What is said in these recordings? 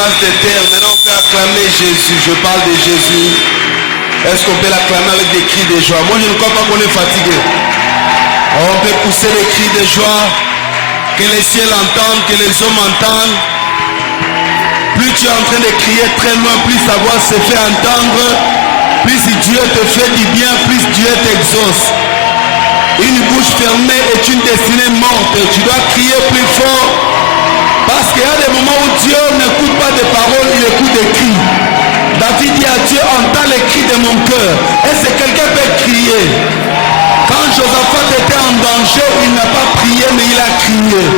vase de terre. Maintenant, on peut acclamer Jésus. Je parle de Jésus. Est-ce qu'on peut l'acclamer avec des cris de joie? Moi, je ne crois pas qu'on est fatigué. On peut pousser les cris de joie. Que les ciels entendent, que les hommes entendent. Plus tu es en train de crier très loin, plus sa voix se fait entendre. Plus Dieu te fait du bien, plus Dieu t'exauce. Une bouche fermée est une destinée morte. Tu dois crier plus fort. Parce qu'il y a des moments où Dieu n'écoute pas des paroles, il écoute des cris. David dit à Dieu, entends les cris de mon cœur. Est-ce que quelqu'un peut crier? Quand Josaphat était en danger, il n'a pas prié, mais il a crié.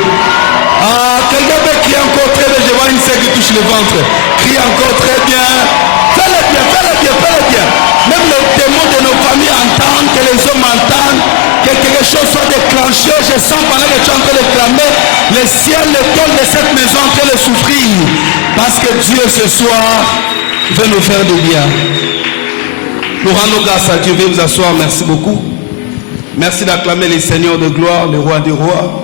Quelqu'un peut crier encore très bien. Je vois une sœur qui touche le ventre. Crie encore très bien. Fais-le bien, fais-le bien, fais-le bien. Même les démons de nos familles entendent, que les hommes entendent, que quelque chose soit déclenché. Je sens pendant que tu es en train de clamer, le ciel, le col de cette maison en train de souffrir. Parce que Dieu ce soir veut nous faire du bien. Nous rendons grâce à Dieu. Veuillez vous asseoir. Merci beaucoup. Merci d'acclamer les seigneurs de gloire, les rois des rois.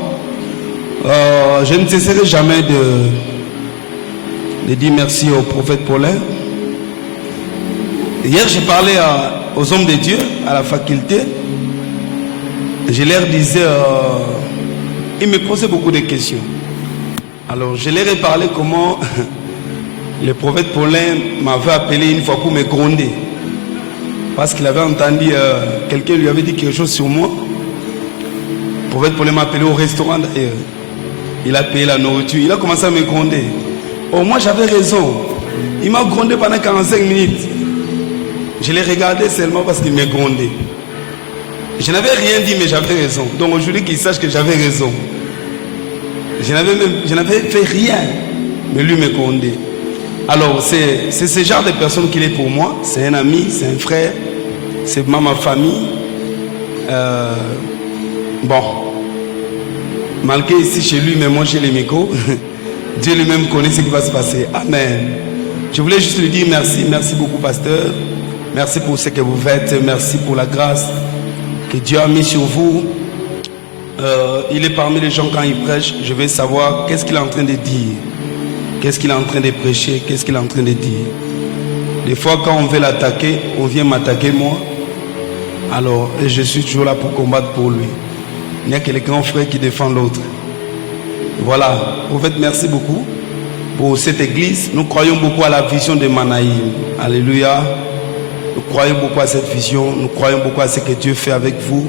Je ne cesserai jamais de dire merci au prophète Paulin. Hier, j'ai parlé aux hommes de Dieu, à la faculté. Je leur disais, ils me posaient beaucoup de questions. Alors, je leur ai parlé comment le prophète Paulin m'avait appelé une fois pour me gronder. Parce qu'il avait entendu, quelqu'un lui avait dit quelque chose sur moi. Le prophète Paulin m'a appelé au restaurant d'ailleurs. Il a payé la nourriture. Il a commencé à me gronder. Oh, moi j'avais raison. Il m'a grondé pendant 45 minutes. Je l'ai regardé seulement parce qu'il m'a grondé. Je n'avais rien dit, mais j'avais raison. Donc aujourd'hui qu'il sache que j'avais raison. Je n'avais fait rien, mais lui me grondé. Alors c'est ce genre de personne qu'il est pour moi. C'est un ami, c'est un frère, c'est ma famille. Bon, malgré ici chez lui, mais moi j'ai les micros. Dieu lui-même connaît ce qui va se passer. Amen. Je voulais juste lui dire merci, merci beaucoup pasteur. Merci pour ce que vous faites, merci pour la grâce que Dieu a mis sur vous. Il est parmi les gens quand il prêche. Je vais savoir qu'est-ce qu'il est en train de dire. Qu'est-ce qu'il est en train de prêcher? Qu'est-ce qu'il est en train de dire? Des fois, quand on veut l'attaquer, on vient m'attaquer moi. Alors, et je suis toujours là pour combattre pour lui. Il n'y a que les grands frères qui défendent l'autre. Voilà. Prophète, merci beaucoup pour cette église. Nous croyons beaucoup à la vision de Manaïm. Alléluia. Nous croyons beaucoup à cette vision. Nous croyons beaucoup à ce que Dieu fait avec vous.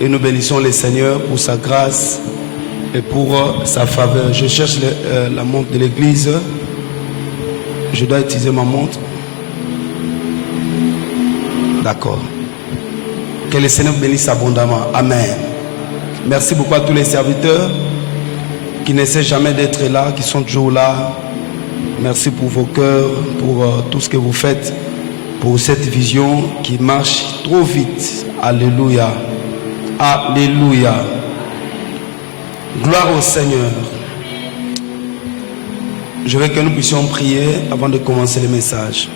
Et nous bénissons le Seigneur pour sa grâce et pour sa faveur. Je cherche la montre de l'église. Je dois utiliser ma montre. D'accord. Que le Seigneur bénisse abondamment. Amen. Merci beaucoup à tous les serviteurs qui n'essaient jamais d'être là, qui sont toujours là. Merci pour vos cœurs, pour tout ce que vous faites, pour cette vision qui marche trop vite. Alléluia. Alléluia. Gloire au Seigneur. Je veux que nous puissions prier avant de commencer le message.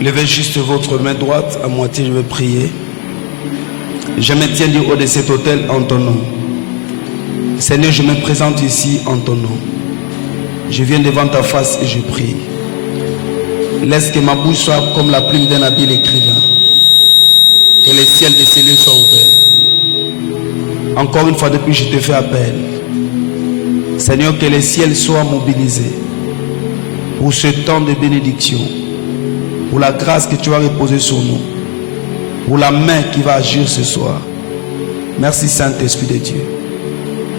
Levez juste votre main droite à moitié, je vais prier. Je me tiens du haut de cet autel en ton nom. Seigneur, je me présente ici en ton nom. Je viens devant ta face et je prie. Laisse que ma bouche soit comme la plume d'un habile écrivain. Que les ciels des cieux soient ouverts. Encore une fois de plus, je te fais appel. Seigneur, que les ciels soient mobilisés pour ce temps de bénédiction, pour la grâce que tu vas reposer sur nous, pour la main qui va agir ce soir. Merci Saint-Esprit de Dieu.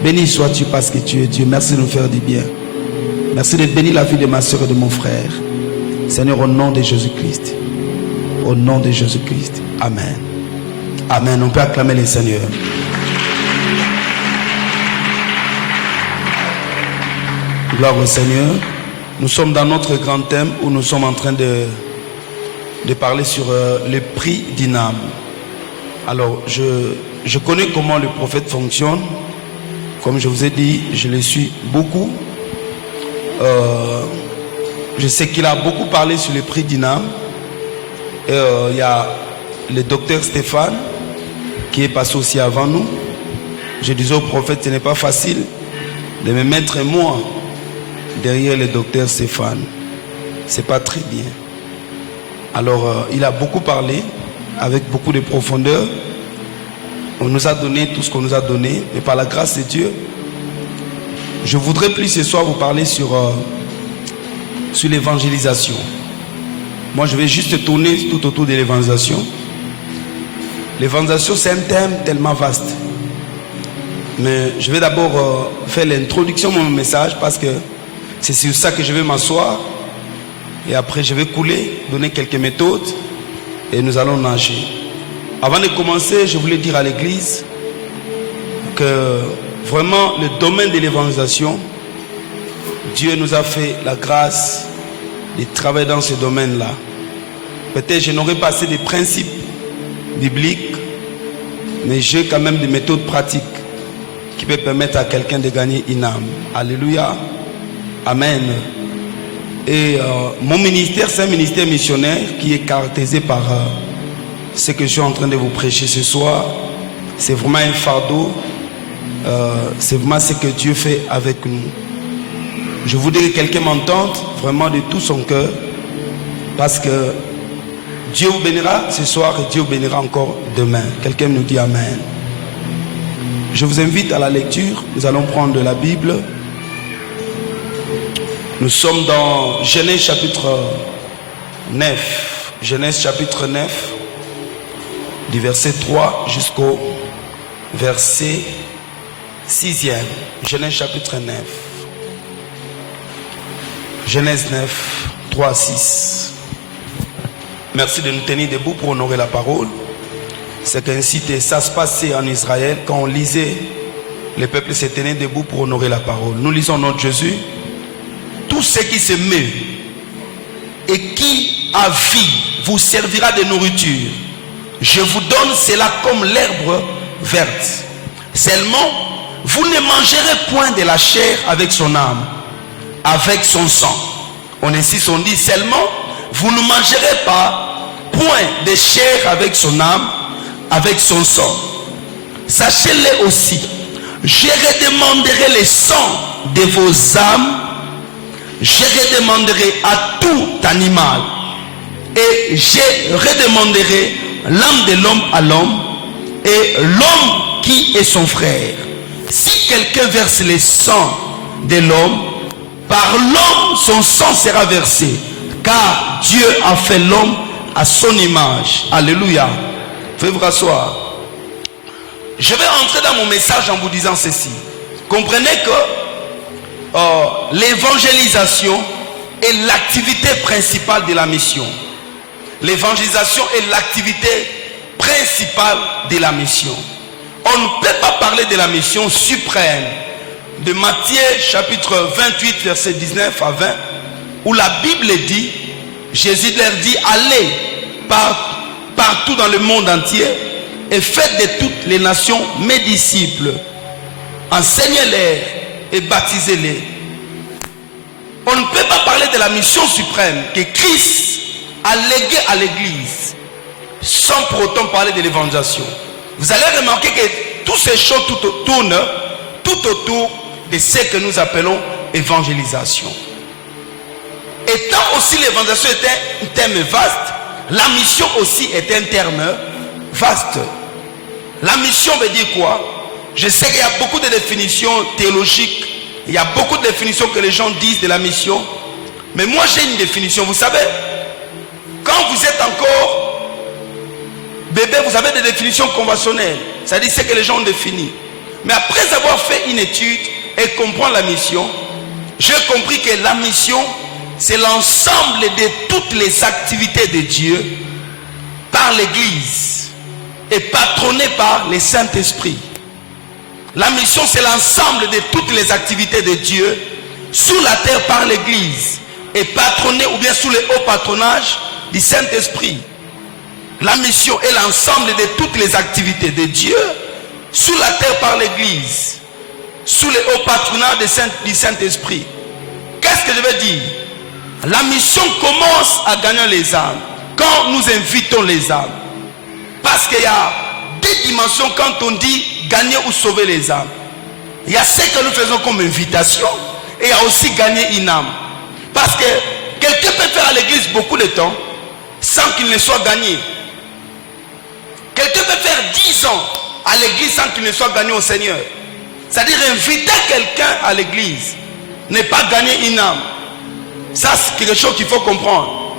Béni sois-tu parce que tu es Dieu. Merci de nous faire du bien. Merci de bénir la vie de ma soeur et de mon frère. Seigneur, au nom de Jésus-Christ. Au nom de Jésus-Christ. Amen. Amen. On peut acclamer le Seigneur. Gloire au Seigneur. Nous sommes dans notre grand thème où nous sommes en train de parler sur le prix d'une âme. Alors, je connais comment le prophète fonctionne. Comme je vous ai dit, je le suis beaucoup. Je sais qu'il a beaucoup parlé sur le prix d'une âme. Il y a le docteur Stéphane qui est passé aussi avant nous. Je disais au prophète, ce n'est pas facile de me mettre moi derrière le docteur Stéphane. C'est pas très bien. Alors, il a beaucoup parlé, avec beaucoup de profondeur. On nous a donné tout ce qu'on nous a donné, mais par la grâce de Dieu, je voudrais plus ce soir vous parler sur l'évangélisation. Moi, je vais juste tourner tout autour de l'évangélisation. L'évangélisation, c'est un thème tellement vaste. Mais je vais d'abord faire l'introduction de mon message parce que c'est sur ça que je vais m'asseoir. Et après, je vais couler, donner quelques méthodes et nous allons nager. Avant de commencer, je voulais dire à l'église que vraiment le domaine de l'évangélisation, Dieu nous a fait la grâce de travailler dans ce domaine-là. Peut-être je n'aurai pas assez de principes bibliques, mais j'ai quand même des méthodes pratiques qui peuvent permettre à quelqu'un de gagner une âme. Alléluia. Amen. Et mon ministère, c'est un ministère missionnaire qui est caractérisé par ce que je suis en train de vous prêcher ce soir. C'est vraiment un fardeau. C'est vraiment ce que Dieu fait avec nous. Je voudrais que quelqu'un m'entende vraiment de tout son cœur, parce que Dieu vous bénira ce soir et Dieu vous bénira encore demain. Quelqu'un nous dit Amen. Je vous invite à la lecture. Nous allons prendre de la Bible. Nous sommes dans Genèse chapitre 9. Genèse chapitre 9, du verset 3 jusqu'au verset 6e. Genèse chapitre 9. Genèse 9, 3 à 6. Merci de nous tenir debout pour honorer la parole. C'est qu'ainsi ça se passait en Israël. Quand on lisait, les peuples se tenaient debout pour honorer la parole. Nous lisons notre Jésus. Tout ce qui se meut et qui a vie vous servira de nourriture. Je vous donne cela comme l'herbe verte. Seulement, vous ne mangerez point de la chair avec son âme, avec son sang. On insiste, on dit seulement, vous ne mangerez pas point de chair avec son âme, avec son sang. Sachez-le aussi, je redemanderai le sang de vos âmes, je redemanderai à tout animal, et je redemanderai l'âme de l'homme à l'homme, et l'homme qui est son frère. Si quelqu'un verse le sang de l'homme, par l'homme son sang sera versé, car Dieu a fait l'homme à son image. Alléluia. Veuillez vous rasseoir. Je vais entrer dans mon message en vous disant ceci. Comprenez que l'évangélisation est l'activité principale de la mission. L'évangélisation est l'activité principale de la mission. On ne peut pas parler de la mission suprême de Matthieu chapitre 28 verset 19 à 20, où la Bible dit, Jésus leur dit, allez partout dans le monde entier et faites de toutes les nations mes disciples, enseignez-les et baptisez-les. On ne peut pas parler de la mission suprême que Christ a léguée à l'église sans pour autant parler de l'évangélisation. Vous allez remarquer que toutes ces choses tournent tout autour de ce que nous appelons évangélisation. Étant aussi l'évangélisation est un thème vaste, la mission aussi est un terme vaste. La mission veut dire quoi? Je sais qu'il y a beaucoup de définitions théologiques, il y a beaucoup de définitions que les gens disent de la mission, mais moi j'ai une définition. Vous savez, quand vous êtes encore bébé, vous avez des définitions conventionnelles, c'est-à-dire ce que les gens ont défini. Mais après avoir fait une étude et comprendre la mission, j'ai compris que la mission, c'est l'ensemble de toutes les activités de Dieu par l'Église et patronnée par le Saint-Esprit. La mission, c'est l'ensemble de toutes les activités de Dieu sur la terre par l'Église et patronnée ou bien sous le haut patronage du Saint-Esprit. La mission est l'ensemble de toutes les activités de Dieu sur la terre par l'Église, sous le haut patronage du Saint-Esprit. Qu'est-ce que je veux dire? La mission commence à gagner les âmes quand nous invitons les âmes. Parce qu'il y a deux dimensions quand on dit gagner ou sauver les âmes. Il y a ce que nous faisons comme invitation et il y a aussi gagner une âme. Parce que quelqu'un peut faire à l'église beaucoup de temps sans qu'il ne soit gagné. Quelqu'un peut faire 10 ans à l'église sans qu'il ne soit gagné au Seigneur. C'est-à-dire inviter quelqu'un à l'église n'est pas gagner une âme. Ça, c'est quelque chose qu'il faut comprendre.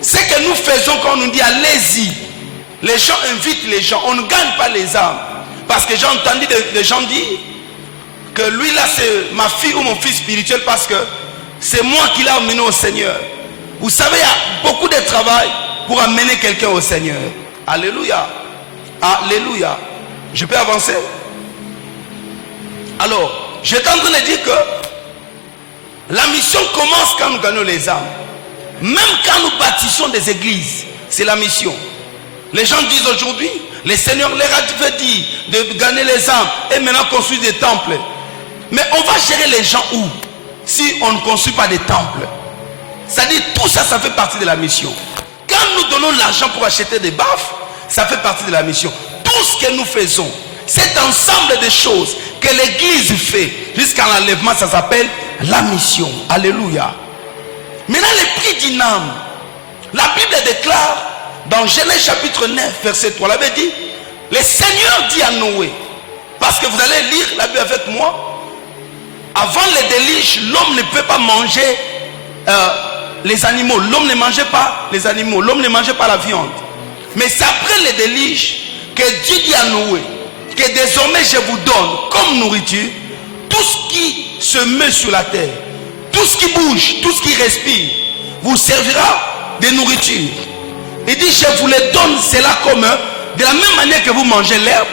Ce que nous faisons quand on nous dit allez-y, les gens invitent les gens, on ne gagne pas les âmes. Parce que j'ai entendu des gens dire que lui là c'est ma fille ou mon fils spirituel parce que c'est moi qui l'ai amené au Seigneur. Vous savez, il y a beaucoup de travail pour amener quelqu'un au Seigneur. Alléluia. Alléluia. Je peux avancer? Alors, j'étais en train de dire que la mission commence quand nous gagnons les âmes. Même quand nous bâtissons des églises, c'est la mission. Les gens disent aujourd'hui, le Seigneur leur a fait dire de gagner les âmes et maintenant construire des temples. Mais on va gérer les gens où? Si on ne construit pas des temples. C'est-à-dire tout ça, ça fait partie de la mission. Quand nous donnons l'argent pour acheter des baffes, ça fait partie de la mission. Tout ce que nous faisons, cet ensemble de choses que l'église fait jusqu'à l'enlèvement, ça s'appelle la mission. Alléluia. Maintenant, le prix d'une âme. La Bible déclare dans Genèse chapitre 9, verset 3, elle avait dit, le Seigneur dit à Noé, parce que vous allez lire la Bible avec moi, avant le déluge, l'homme ne peut pas manger les animaux. L'homme ne mangeait pas les animaux. L'homme ne mangeait pas la viande. Mais c'est après le déluge que Dieu dit à Noé que désormais je vous donne comme nourriture tout ce qui se met sur la terre, tout ce qui bouge, tout ce qui respire, vous servira de nourriture. Il dit je vous les donne cela comme de la même manière que vous mangez l'herbe,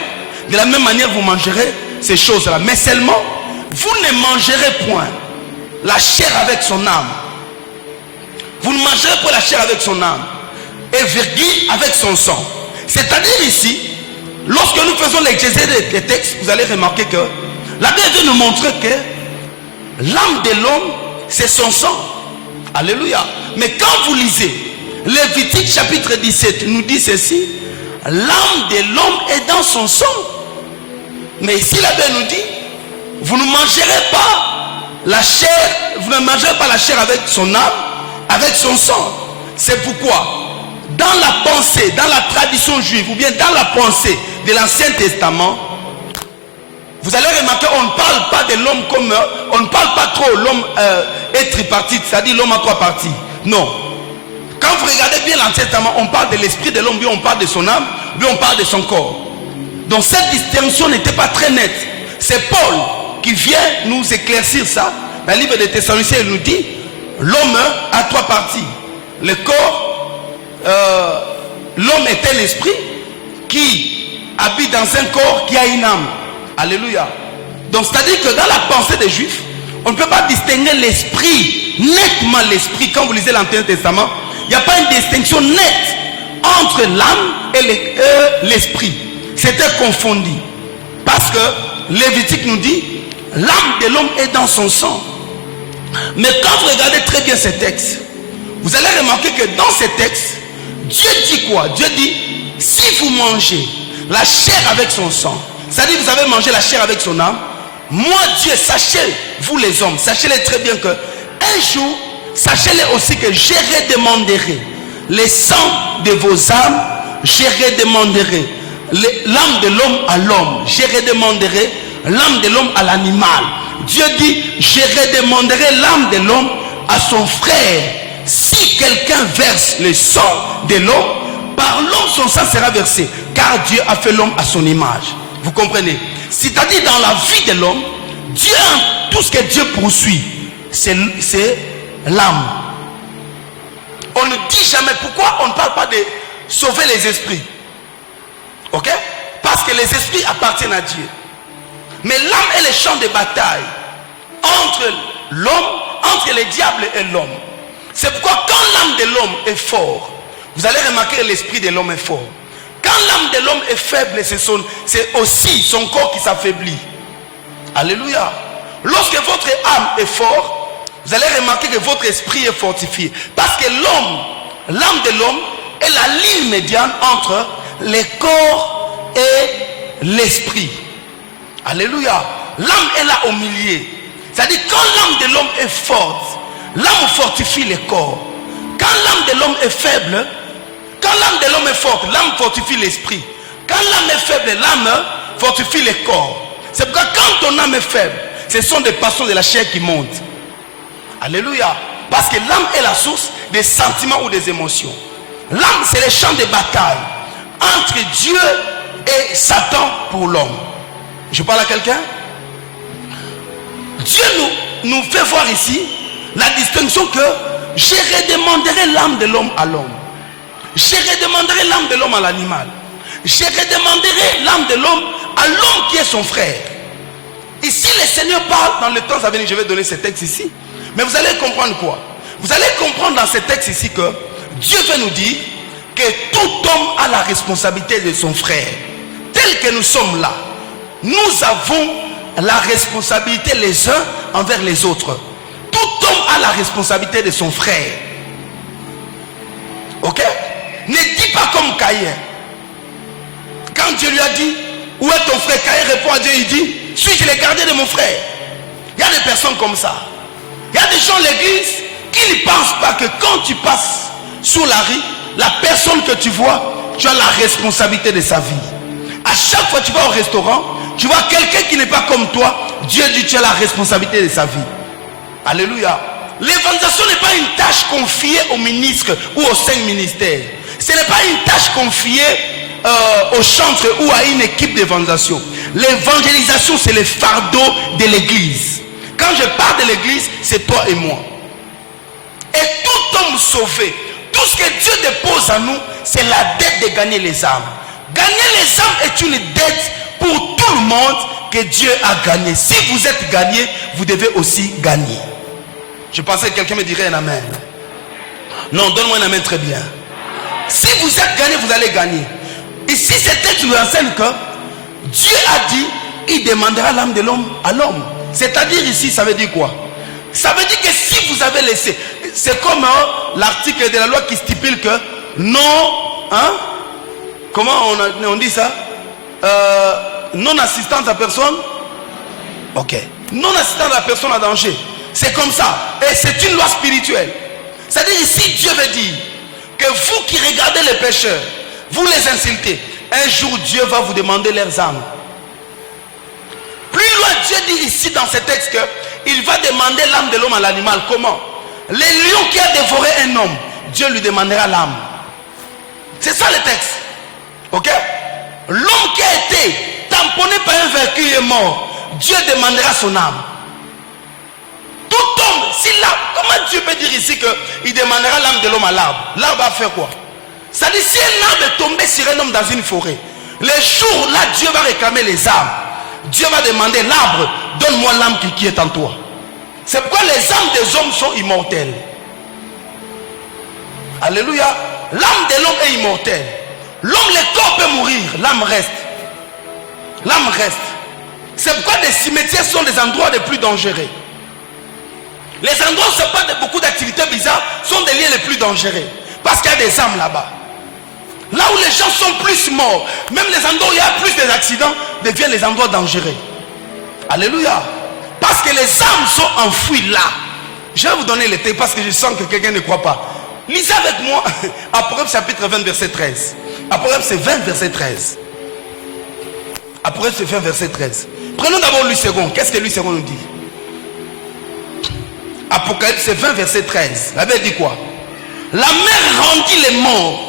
de la même manière vous mangerez ces choses-là. Mais seulement vous ne mangerez point la chair avec son âme. Vous ne mangerez pas la chair avec son âme. Et virgule avec son sang. C'est-à-dire ici, lorsque nous faisons l'exégèse des textes, vous allez remarquer que la Bible veut nous montrer que l'âme de l'homme, c'est son sang. Alléluia. Mais quand vous lisez Lévitique chapitre 17, nous dit ceci, l'âme de l'homme est dans son sang. Mais ici la Bible nous dit, vous ne mangerez pas la chair, vous ne mangerez pas la chair avec son âme, avec son sang. C'est pourquoi dans la pensée, dans la tradition juive, ou bien dans la pensée de l'Ancien Testament, vous allez remarquer, on ne parle pas de l'homme comme, on ne parle pas trop l'homme est tripartite, c'est-à-dire l'homme a 3 parties. Non. Quand vous regardez bien l'Ancien Testament, on parle de l'esprit de l'homme, bien on parle de son âme, bien on parle de son corps. Donc cette distinction n'était pas très nette. C'est Paul qui vient nous éclaircir ça. Dans le livre des Thessaloniciens, il nous dit, l'homme a 3 parties. Le corps, l'homme est un esprit qui habite dans un corps qui a une âme. Alléluia. Donc c'est-à-dire que dans la pensée des Juifs, on ne peut pas distinguer l'esprit, nettement l'esprit. Quand vous lisez l'Ancien Testament, il n'y a pas une distinction nette entre l'âme et l'esprit. C'était confondu. Parce que Lévitique nous dit, l'âme de l'homme est dans son sang. Mais quand vous regardez très bien ces textes, vous allez remarquer que dans ces textes, Dieu dit quoi? Dieu dit, si vous mangez la chair avec son sang, c'est-à-dire vous avez mangé la chair avec son âme, moi Dieu, sachez, vous les hommes, sachez-le très bien que un jour, sachez-le aussi que je redemanderai le sang de vos âmes, je redemanderai l'âme de l'homme à l'homme, je redemanderai l'âme de l'homme à l'animal. Dieu dit, je redemanderai l'âme de l'homme à son frère. Si quelqu'un verse le sang de l'homme, par l'homme son sang sera versé, car Dieu a fait l'homme à son image. Vous comprenez? C'est-à-dire dans la vie de l'homme, Dieu, tout ce que Dieu poursuit, c'est l'âme. On ne dit jamais pourquoi on ne parle pas de sauver les esprits. Ok? Parce que les esprits appartiennent à Dieu. Mais l'âme est le champ de bataille entre l'homme, entre le diable et l'homme. C'est pourquoi quand l'âme de l'homme est fort, vous allez remarquer que l'esprit de l'homme est fort. Quand l'âme de l'homme est faible, c'est aussi son corps qui s'affaiblit. Alléluia. Lorsque votre âme est forte, vous allez remarquer que votre esprit est fortifié. Parce que l'âme de l'homme est la ligne médiane entre le corps et l'esprit. Alléluia. L'âme est là au milieu. C'est-à-dire, quand l'âme de l'homme est forte, l'âme fortifie le corps. Quand l'âme de l'homme est faible, quand l'âme de l'homme est forte, l'âme fortifie l'esprit. Quand l'âme est faible, l'âme fortifie le corps. C'est pourquoi quand ton âme est faible, ce sont des passions de la chair qui montent. Alléluia. Parce que l'âme est la source des sentiments ou des émotions. L'âme, c'est le champ de bataille entre Dieu et Satan pour l'homme. Je parle à quelqu'un? Dieu nous fait voir ici la distinction que je redemanderai l'âme de l'homme à l'homme. Je redemanderai l'âme de l'homme à l'animal. Je redemanderai l'âme de l'homme à l'homme qui est son frère. Ici, le Seigneur parle dans le temps à venir. Je vais donner ce texte ici. Mais vous allez comprendre quoi? Vous allez comprendre dans ce texte ici que Dieu veut nous dire que tout homme a la responsabilité de son frère. Tel que nous sommes là, nous avons la responsabilité les uns envers les autres. Tout homme a la responsabilité de son frère. Ok? Ne dis pas comme Caïn. Quand Dieu lui a dit, où est ton frère? Caïn répond à Dieu, il dit, suis-je le gardien de mon frère? Il y a des personnes comme ça. Il y a des gens à l'église qui ne pensent pas que quand tu passes sur la rue, la personne que tu vois, tu as la responsabilité de sa vie. À chaque fois que tu vas au restaurant, tu vois quelqu'un qui n'est pas comme toi, Dieu dit tu as la responsabilité de sa vie. Alléluia. L'évangélisation n'est pas une tâche confiée aux ministres ou aux 5 ministères. Ce n'est pas une tâche confiée au chantre ou à une équipe d'évangélisation. L'évangélisation, c'est le fardeau de l'église. Quand je parle de l'église, c'est toi et moi. Et tout homme sauvé, tout ce que Dieu dépose à nous, c'est la dette de gagner les âmes. Gagner les âmes est une dette pour tout le monde que Dieu a gagné. Si vous êtes gagné, vous devez aussi gagner. Je pensais que quelqu'un me dirait un amen. Non, donne-moi un amen très bien. Si vous êtes gagné, vous allez gagner. Ici, cet texte nous enseigne que Dieu a dit, il demandera l'âme de l'homme à l'homme. C'est-à-dire ici, ça veut dire quoi? Ça veut dire que si vous avez laissé, c'est comme l'article de la loi qui stipule que non, comment on dit ça? Non assistance à personne. Ok. Non assistance à personne à danger. C'est comme ça. Et c'est une loi spirituelle. C'est-à-dire ici, Dieu veut dire que vous qui regardez les pécheurs, vous les insultez, un jour Dieu va vous demander leurs âmes. Plus loin, Dieu dit ici dans ce texte qu'il va demander l'âme de l'homme à l'animal. Comment? Le lion qui a dévoré un homme, Dieu lui demandera l'âme. C'est ça le texte. Ok? L'homme qui a été tamponné par un vaincu est mort. Dieu demandera son âme. Tout homme, si l'arbre, comment Dieu peut dire ici qu'il demandera l'âme de l'homme à l'arbre? L'arbre va faire quoi? C'est-à-dire si un arbre est tombé sur un homme dans une forêt, le jour là Dieu va réclamer les âmes. Dieu va demander l'arbre, donne-moi l'âme qui est en toi. C'est pourquoi les âmes des hommes sont immortelles. Alléluia. L'âme de l'homme est immortelle. L'homme, le corps peut mourir, l'âme reste. L'âme reste. C'est pourquoi les cimetières sont les endroits les plus dangereux. Les endroits où il n'y a pas beaucoup d'activités bizarres sont des lieux les plus dangereux. Parce qu'il y a des âmes là-bas. Là où les gens sont plus morts, même les endroits où il y a plus d'accidents, deviennent les endroits dangereux. Alléluia. Parce que les âmes sont enfouies là. Je vais vous donner le texte parce que je sens que quelqu'un ne croit pas. Lisez avec moi Apocalypse chapitre 20 verset 13. Apocalypse 20 verset 13. Apocalypse 20 verset 13. Prenons d'abord Louis II. Qu'est-ce que Louis II nous dit? Apocalypse 20 verset 13. La Bible dit quoi? La mer rendit les morts.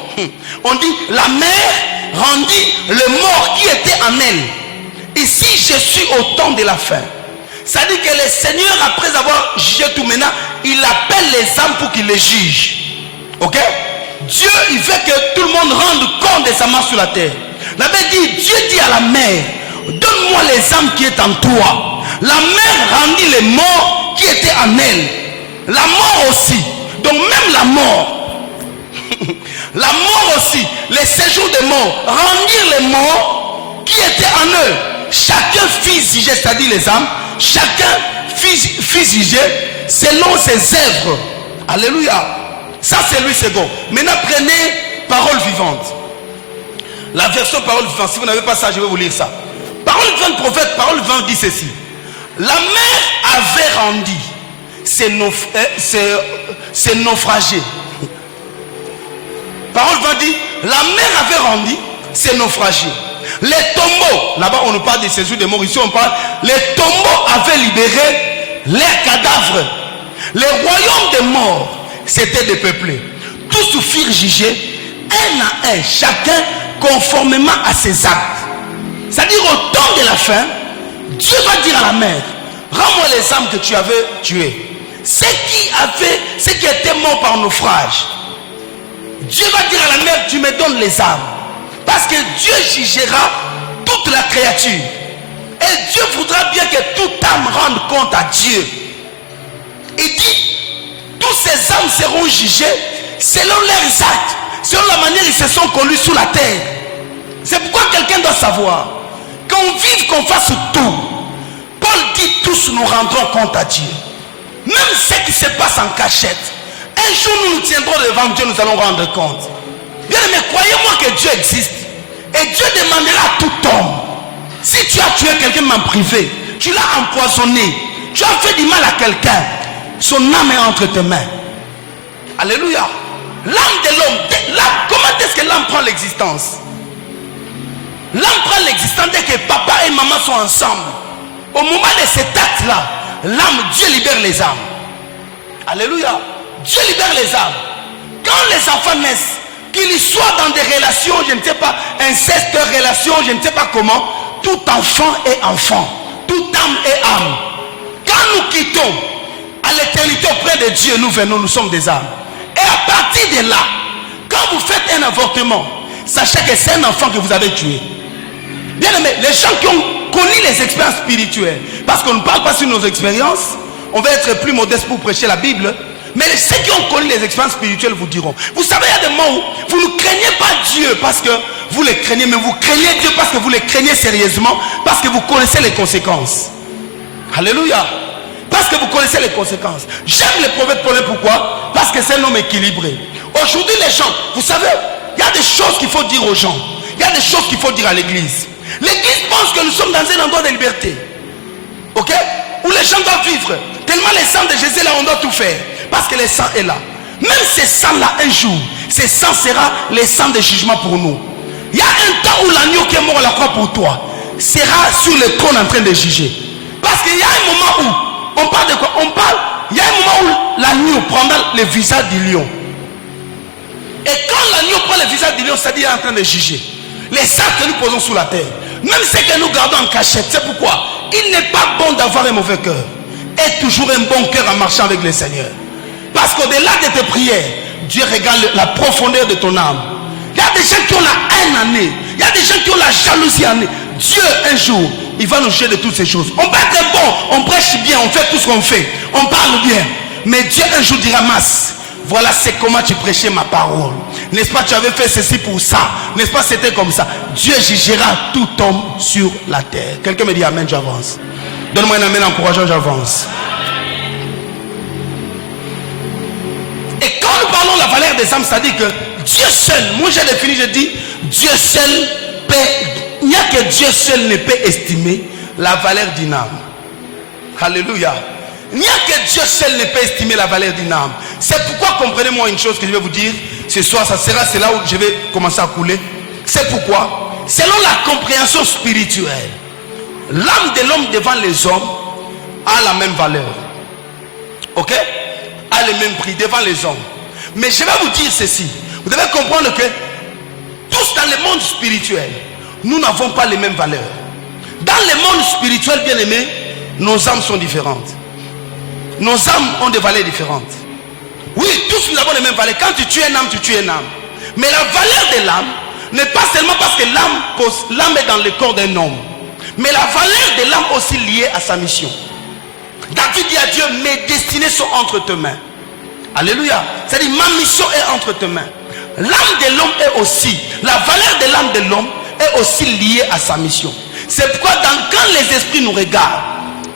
On dit la mer rendit le mort qui était en elle. Ici je suis au temps de la fin. Ça dit que le Seigneur, après avoir jugé tout maintenant, il appelle les âmes pour qu'il les juge. Ok? Dieu il veut que tout le monde rende compte de sa main sur la terre. La Bible dit, Dieu dit à la mer, donne-moi les âmes qui est en toi. La mer rendit les morts qui étaient en elle. La mort aussi. Donc même la mort. La mort aussi, les séjours des morts, rendirent les morts qui étaient en eux. Chacun fit juger, c'est-à-dire les âmes, chacun fit juger selon ses œuvres. Alléluia. Ça c'est Louis II. Maintenant prenez parole vivante. La version parole vivante. Si vous n'avez pas ça, je vais vous lire ça. Parole vivante, prophète, parole vivante dit ceci. La mer avait rendu ces naufragés. Parole va dire, la mer avait rendu ces naufragés. Les tombeaux, là-bas on ne parle de séjour des morts, ici on parle, les tombeaux avaient libéré leurs cadavres. Les royaumes des morts s'étaient dépeuplés. Tous furent jugés, un à un, chacun conformément à ses actes. C'est-à-dire au temps de la fin, Dieu va dire à la mer, rends-moi les âmes que tu avais tuées. Ceux qui étaient morts par naufrage. Dieu va dire à la mer, tu me donnes les âmes. Parce que Dieu jugera toute la créature. Et Dieu voudra bien que toute âme rende compte à Dieu. Il dit, tous ces âmes seront jugées selon leurs actes, selon la manière ils se sont connus sous la terre. C'est pourquoi quelqu'un doit savoir qu'on vive, qu'on fasse tout. Paul dit, tous nous rendrons compte à Dieu. Même ce qui se passe en cachette. Un jour nous nous tiendrons devant Dieu, nous allons rendre compte. Bien aimé, croyez-moi que Dieu existe. Et Dieu demandera à tout homme. Si tu as tué quelqu'un en privé, tu l'as empoisonné, tu as fait du mal à quelqu'un, son âme est entre tes mains. Alléluia. L'âme de l'homme, comment est-ce que l'âme prend l'existence? L'âme prend l'existence dès que papa et maman sont ensemble. Au moment de cet acte-là, l'âme, Dieu libère les âmes. Alléluia. Dieu libère les âmes. Quand les enfants naissent, qu'ils soient dans des relations, je ne sais pas, inceste, relations, je ne sais pas comment, tout enfant est enfant, toute âme est âme. Quand nous quittons à l'éternité auprès de Dieu, nous venons, nous sommes des âmes. Et à partir de là, quand vous faites un avortement, sachez que c'est un enfant que vous avez tué. Bien aimé, les gens qui ont connu les expériences spirituelles, parce qu'on ne parle pas sur nos expériences, on va être plus modeste pour prêcher la Bible. Mais ceux qui ont connu les expériences spirituelles vous diront, vous savez, il y a des moments où vous ne craignez pas Dieu parce que vous le craignez, mais vous craignez Dieu parce que vous le craignez sérieusement, parce que vous connaissez les conséquences. Alléluia. Parce que vous connaissez les conséquences. J'aime le prophète Paul. Pourquoi? Parce que c'est un homme équilibré. Aujourd'hui les gens, vous savez, il y a des choses qu'il faut dire aux gens. Il y a des choses qu'il faut dire à l'église. L'église pense que nous sommes dans un endroit de liberté. Ok? Où les gens doivent vivre. Tellement les sangs de Jésus là, on doit tout faire. Parce que le sang est là. Même ce sang-là, un jour, ce sang sera le sang de jugement pour nous. Il y a un temps où l'agneau qui est mort à la croix pour toi sera sur le trône en train de juger. Parce qu'il y a un moment où, on parle de quoi? On parle, il y a un moment où l'agneau prendra le visage du lion. Et quand l'agneau prend le visage du lion, c'est-à-dire qu'il est en train de juger. Les actes que nous posons sous la terre, même ce que nous gardons en cachette, c'est pourquoi il n'est pas bon d'avoir un mauvais cœur. Et toujours un bon cœur en marchant avec le Seigneur. Parce qu'au-delà de tes prières, Dieu regarde la profondeur de ton âme. Il y a des gens qui ont la haine en eux. Il y a des gens qui ont la jalousie en eux. Dieu, un jour, il va nous juger de toutes ces choses. On peut être bon, on prêche bien, on fait tout ce qu'on fait. On parle bien. Mais Dieu, un jour, dira, Mas, voilà c'est comment tu prêchais ma parole. N'est-ce pas, tu avais fait ceci pour ça. N'est-ce pas, c'était comme ça. Dieu jugera tout homme sur la terre. Quelqu'un me dit Amen, j'avance. Donne-moi un Amen encourageant, j'avance. Et quand nous parlons de la valeur des âmes, c'est-à-dire que Dieu seul, moi j'ai défini, je dis, Dieu seul peut, il n'y a que Dieu seul ne peut estimer la valeur d'une âme. Alléluia. Il n'y a que Dieu seul ne peut estimer la valeur d'une âme. C'est pourquoi, comprenez-moi une chose que je vais vous dire, ce soir, c'est là où je vais commencer à couler. C'est pourquoi, selon la compréhension spirituelle, l'âme de l'homme devant les hommes a la même valeur. Ok? A le même prix devant les hommes. Mais je vais vous dire ceci. Vous devez comprendre que tous dans le monde spirituel, nous n'avons pas les mêmes valeurs. Dans le monde spirituel, bien aimé, nos âmes sont différentes. Nos âmes ont des valeurs différentes. Oui, tous nous avons les mêmes valeurs. Quand tu tues une âme, tu tues une âme. Mais la valeur de l'âme n'est pas seulement parce que l'âme est dans le corps d'un homme. Mais la valeur de l'âme aussi liée à sa mission. David dit à Dieu, mes destinées sont entre tes mains. Alléluia. C'est-à-dire, ma mission est entre tes mains. L'âme de l'homme est aussi, la valeur de l'âme de l'homme est aussi liée à sa mission. C'est pourquoi quand les esprits nous regardent,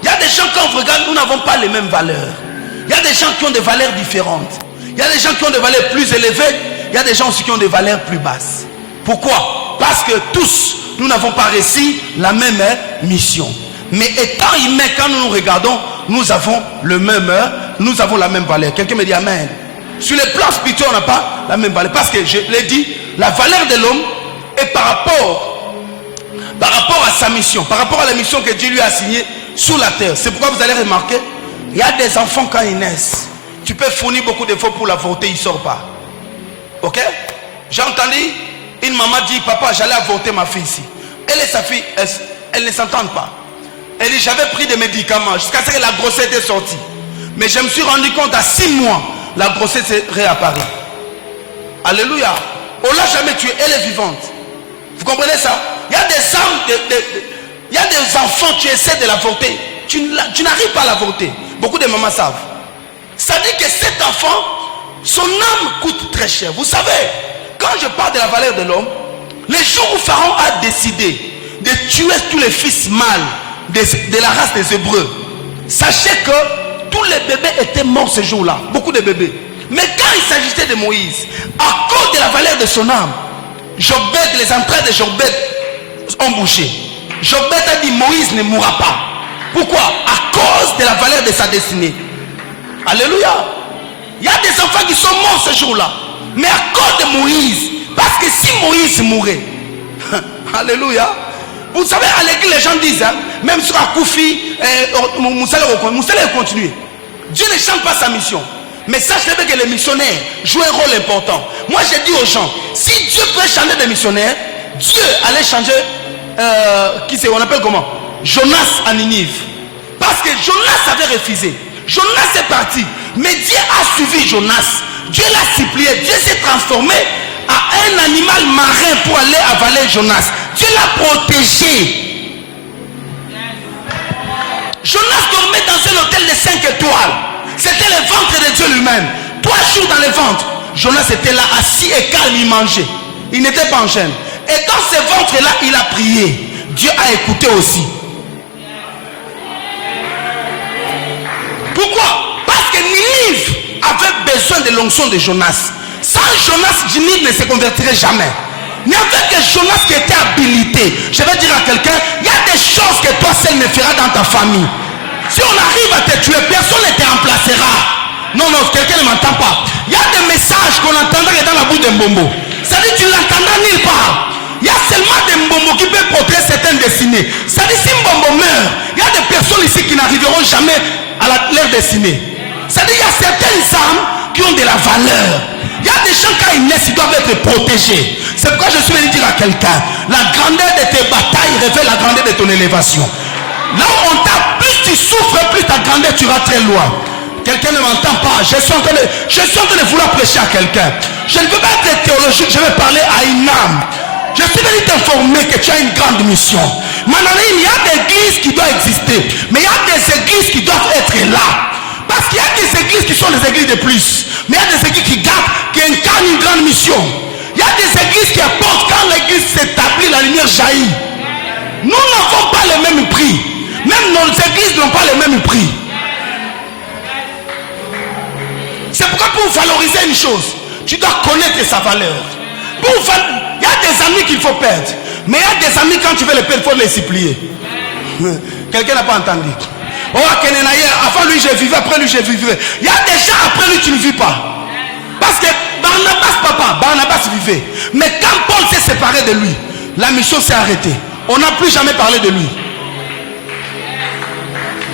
il y a des gens, quand on regarde, nous n'avons pas les mêmes valeurs. Il y a des gens qui ont des valeurs différentes. Il y a des gens qui ont des valeurs plus élevées. Il y a des gens aussi qui ont des valeurs plus basses. Pourquoi? Parce que tous, nous n'avons pas réussi la même mission. Mais étant humains, quand nous nous regardons, nous avons le même heure, nous avons la même valeur. Quelqu'un me dit amen. Sur le plan spirituel, on n'a pas la même valeur. Parce que je l'ai dit, la valeur de l'homme est par rapport à sa mission, par rapport à la mission que Dieu lui a assignée sur la terre. C'est pourquoi vous allez remarquer, il y a des enfants quand ils naissent, tu peux fournir beaucoup d'efforts pour l'avorter, il ne sort pas. Ok? J'ai entendu une maman dire, papa, j'allais avorter ma fille ici. Elle et sa fille, elles ne s'entendent pas. Elle dit, j'avais pris des médicaments jusqu'à ce que la grossesse était sortie. Mais je me suis rendu compte à 6 mois, la grossesse est réapparue. Alléluia. On ne l'a jamais tuée, elle est vivante. Vous comprenez ça? Il y a des âmes, il y a des enfants, tu essaies de l'avorter. Tu n'arrives pas à l'avorter. Beaucoup de mamans savent. Ça dit que cet enfant, son âme coûte très cher. Vous savez, quand je parle de la valeur de l'homme, les jours où Pharaon a décidé de tuer tous les fils mâles de la race des Hébreux, sachez que tous les bébés étaient morts ce jour-là. Beaucoup de bébés. Mais quand il s'agissait de Moïse, à cause de la valeur de son âme, Jochebed, les entrailles de Jochebed ont bouché. Jochebed a dit, Moïse ne mourra pas. Pourquoi? À cause de la valeur de sa destinée. Alléluia. Il y a des enfants qui sont morts ce jour-là, mais à cause de Moïse. Parce que si Moïse mourait, alléluia. Vous savez, à l'église, les gens disent, hein, même sur Akoufi, Moussa va continuer. Dieu ne change pas sa mission. Mais sachez que les missionnaires jouent un rôle important. Moi, je dis aux gens, si Dieu peut changer de missionnaire, Dieu allait changer, qui c'est, on appelle comment? Jonas à Ninive. Parce que Jonas avait refusé. Jonas est parti. Mais Dieu a suivi Jonas. Dieu l'a supplié. Dieu s'est transformé à un animal marin pour aller avaler Jonas. Dieu l'a protégé. Jonas dormait dans un hôtel de 5 étoiles. C'était le ventre de Dieu lui-même. 3 jours dans le ventre. Jonas était là assis et calme, il mangeait. Il n'était pas en chaîne. Et dans ce ventre-là, il a prié. Dieu a écouté aussi. Pourquoi? Parce que Ninive avait besoin de l'onction de Jonas. Sans Jonas, Ninive ne se convertirait jamais. Il n'y avait que Jonas qui était habilité. Je vais dire à quelqu'un, il y a des choses que toi seul ne feras dans ta famille. Si on arrive à te tuer, personne ne te remplacera. Non, non, quelqu'un ne m'entend pas. Il y a des messages qu'on entendra dans la bouche d'un bombo. Ça dit, tu ne l'entendras nulle part. Il y a seulement des mbombo qui peuvent porter certaines destinées. Ça dit, si mbombo meurt, il y a des personnes ici qui n'arriveront jamais à leur destinée. Ça dit, il y a certaines âmes qui ont de la valeur. Il y a des gens, quand ils naissent, ils doivent être protégés. C'est pourquoi je suis venu dire à quelqu'un, la grandeur de tes batailles révèle la grandeur de ton élévation. Là où on t'a, plus tu souffres, plus ta grandeur, tu vas très loin. Quelqu'un ne m'entend pas. Je suis en train de vouloir prêcher à quelqu'un. Je ne veux pas être théologique, je vais parler à une âme. Je suis venu t'informer que tu as une grande mission. Maintenant, il y a des églises qui doivent exister, mais il y a des églises qui doivent être là. Parce qu'il y a des églises qui sont des églises de plus, mais il y a des églises qui gardent, qui incarnent une grande mission. Il y a des églises qui apportent, quand l'église s'établit, la lumière jaillit. Nous n'avons pas le même prix. Même nos églises n'ont pas le même prix. C'est pourquoi pour valoriser une chose, tu dois connaître sa valeur. Il y a des amis qu'il faut perdre. Mais il y a des amis, quand tu veux les perdre, il faut les supplier. Quelqu'un n'a pas entendu. Oh, avant lui je vivais, après lui je vivais. Il y a des gens, après lui tu ne vis pas. Parce que Barnabas vivait. Mais quand Paul s'est séparé de lui, la mission s'est arrêtée. On n'a plus jamais parlé de lui.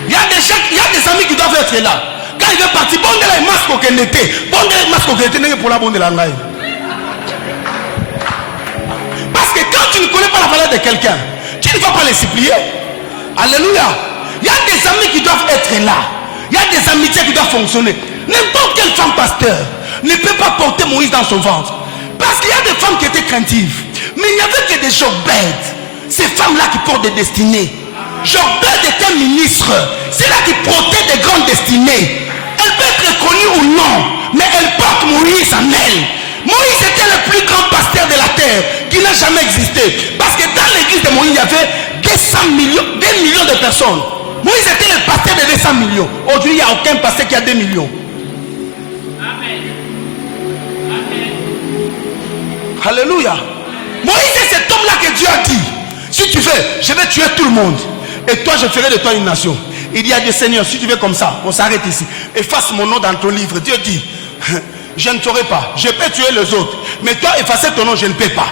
Il y a des amis qui doivent être là. Quand il est parti, bon de la masque auquel était. Bon de la masque auquel était pour la bonne de la langue. Parce que quand tu ne connais pas la valeur de quelqu'un, tu ne vas pas les supplier. Alléluia. Il y a des amis qui doivent être là. Il y a des amitiés qui doivent fonctionner. N'importe quelle femme pasteur ne peut pas porter Moïse dans son ventre. Parce qu'il y a des femmes qui étaient craintives. Mais il n'y avait que des Jochebed. Ces femmes-là qui portent des destinées. Jochebed était ministre. C'est là qui protège des grandes destinées. Elle peut être connue ou non, mais elle porte Moïse en elle. Moïse était le plus grand pasteur de la terre qui n'a jamais existé. Parce que dans l'église de Moïse, il y avait 2 millions de personnes. Moïse était le pasteur de 200 millions. Aujourd'hui, il n'y a aucun pasteur qui a 2 millions. Amen. Amen. Alléluia. Moïse est cet homme-là que Dieu a dit, si tu veux, je vais tuer tout le monde. Et toi, je ferai de toi une nation. Il dit à Dieu, Seigneur, si tu veux comme ça, on s'arrête ici. Efface mon nom dans ton livre. Dieu dit, je ne saurais pas. Je peux tuer les autres. Mais toi, effacer ton nom, je ne peux pas.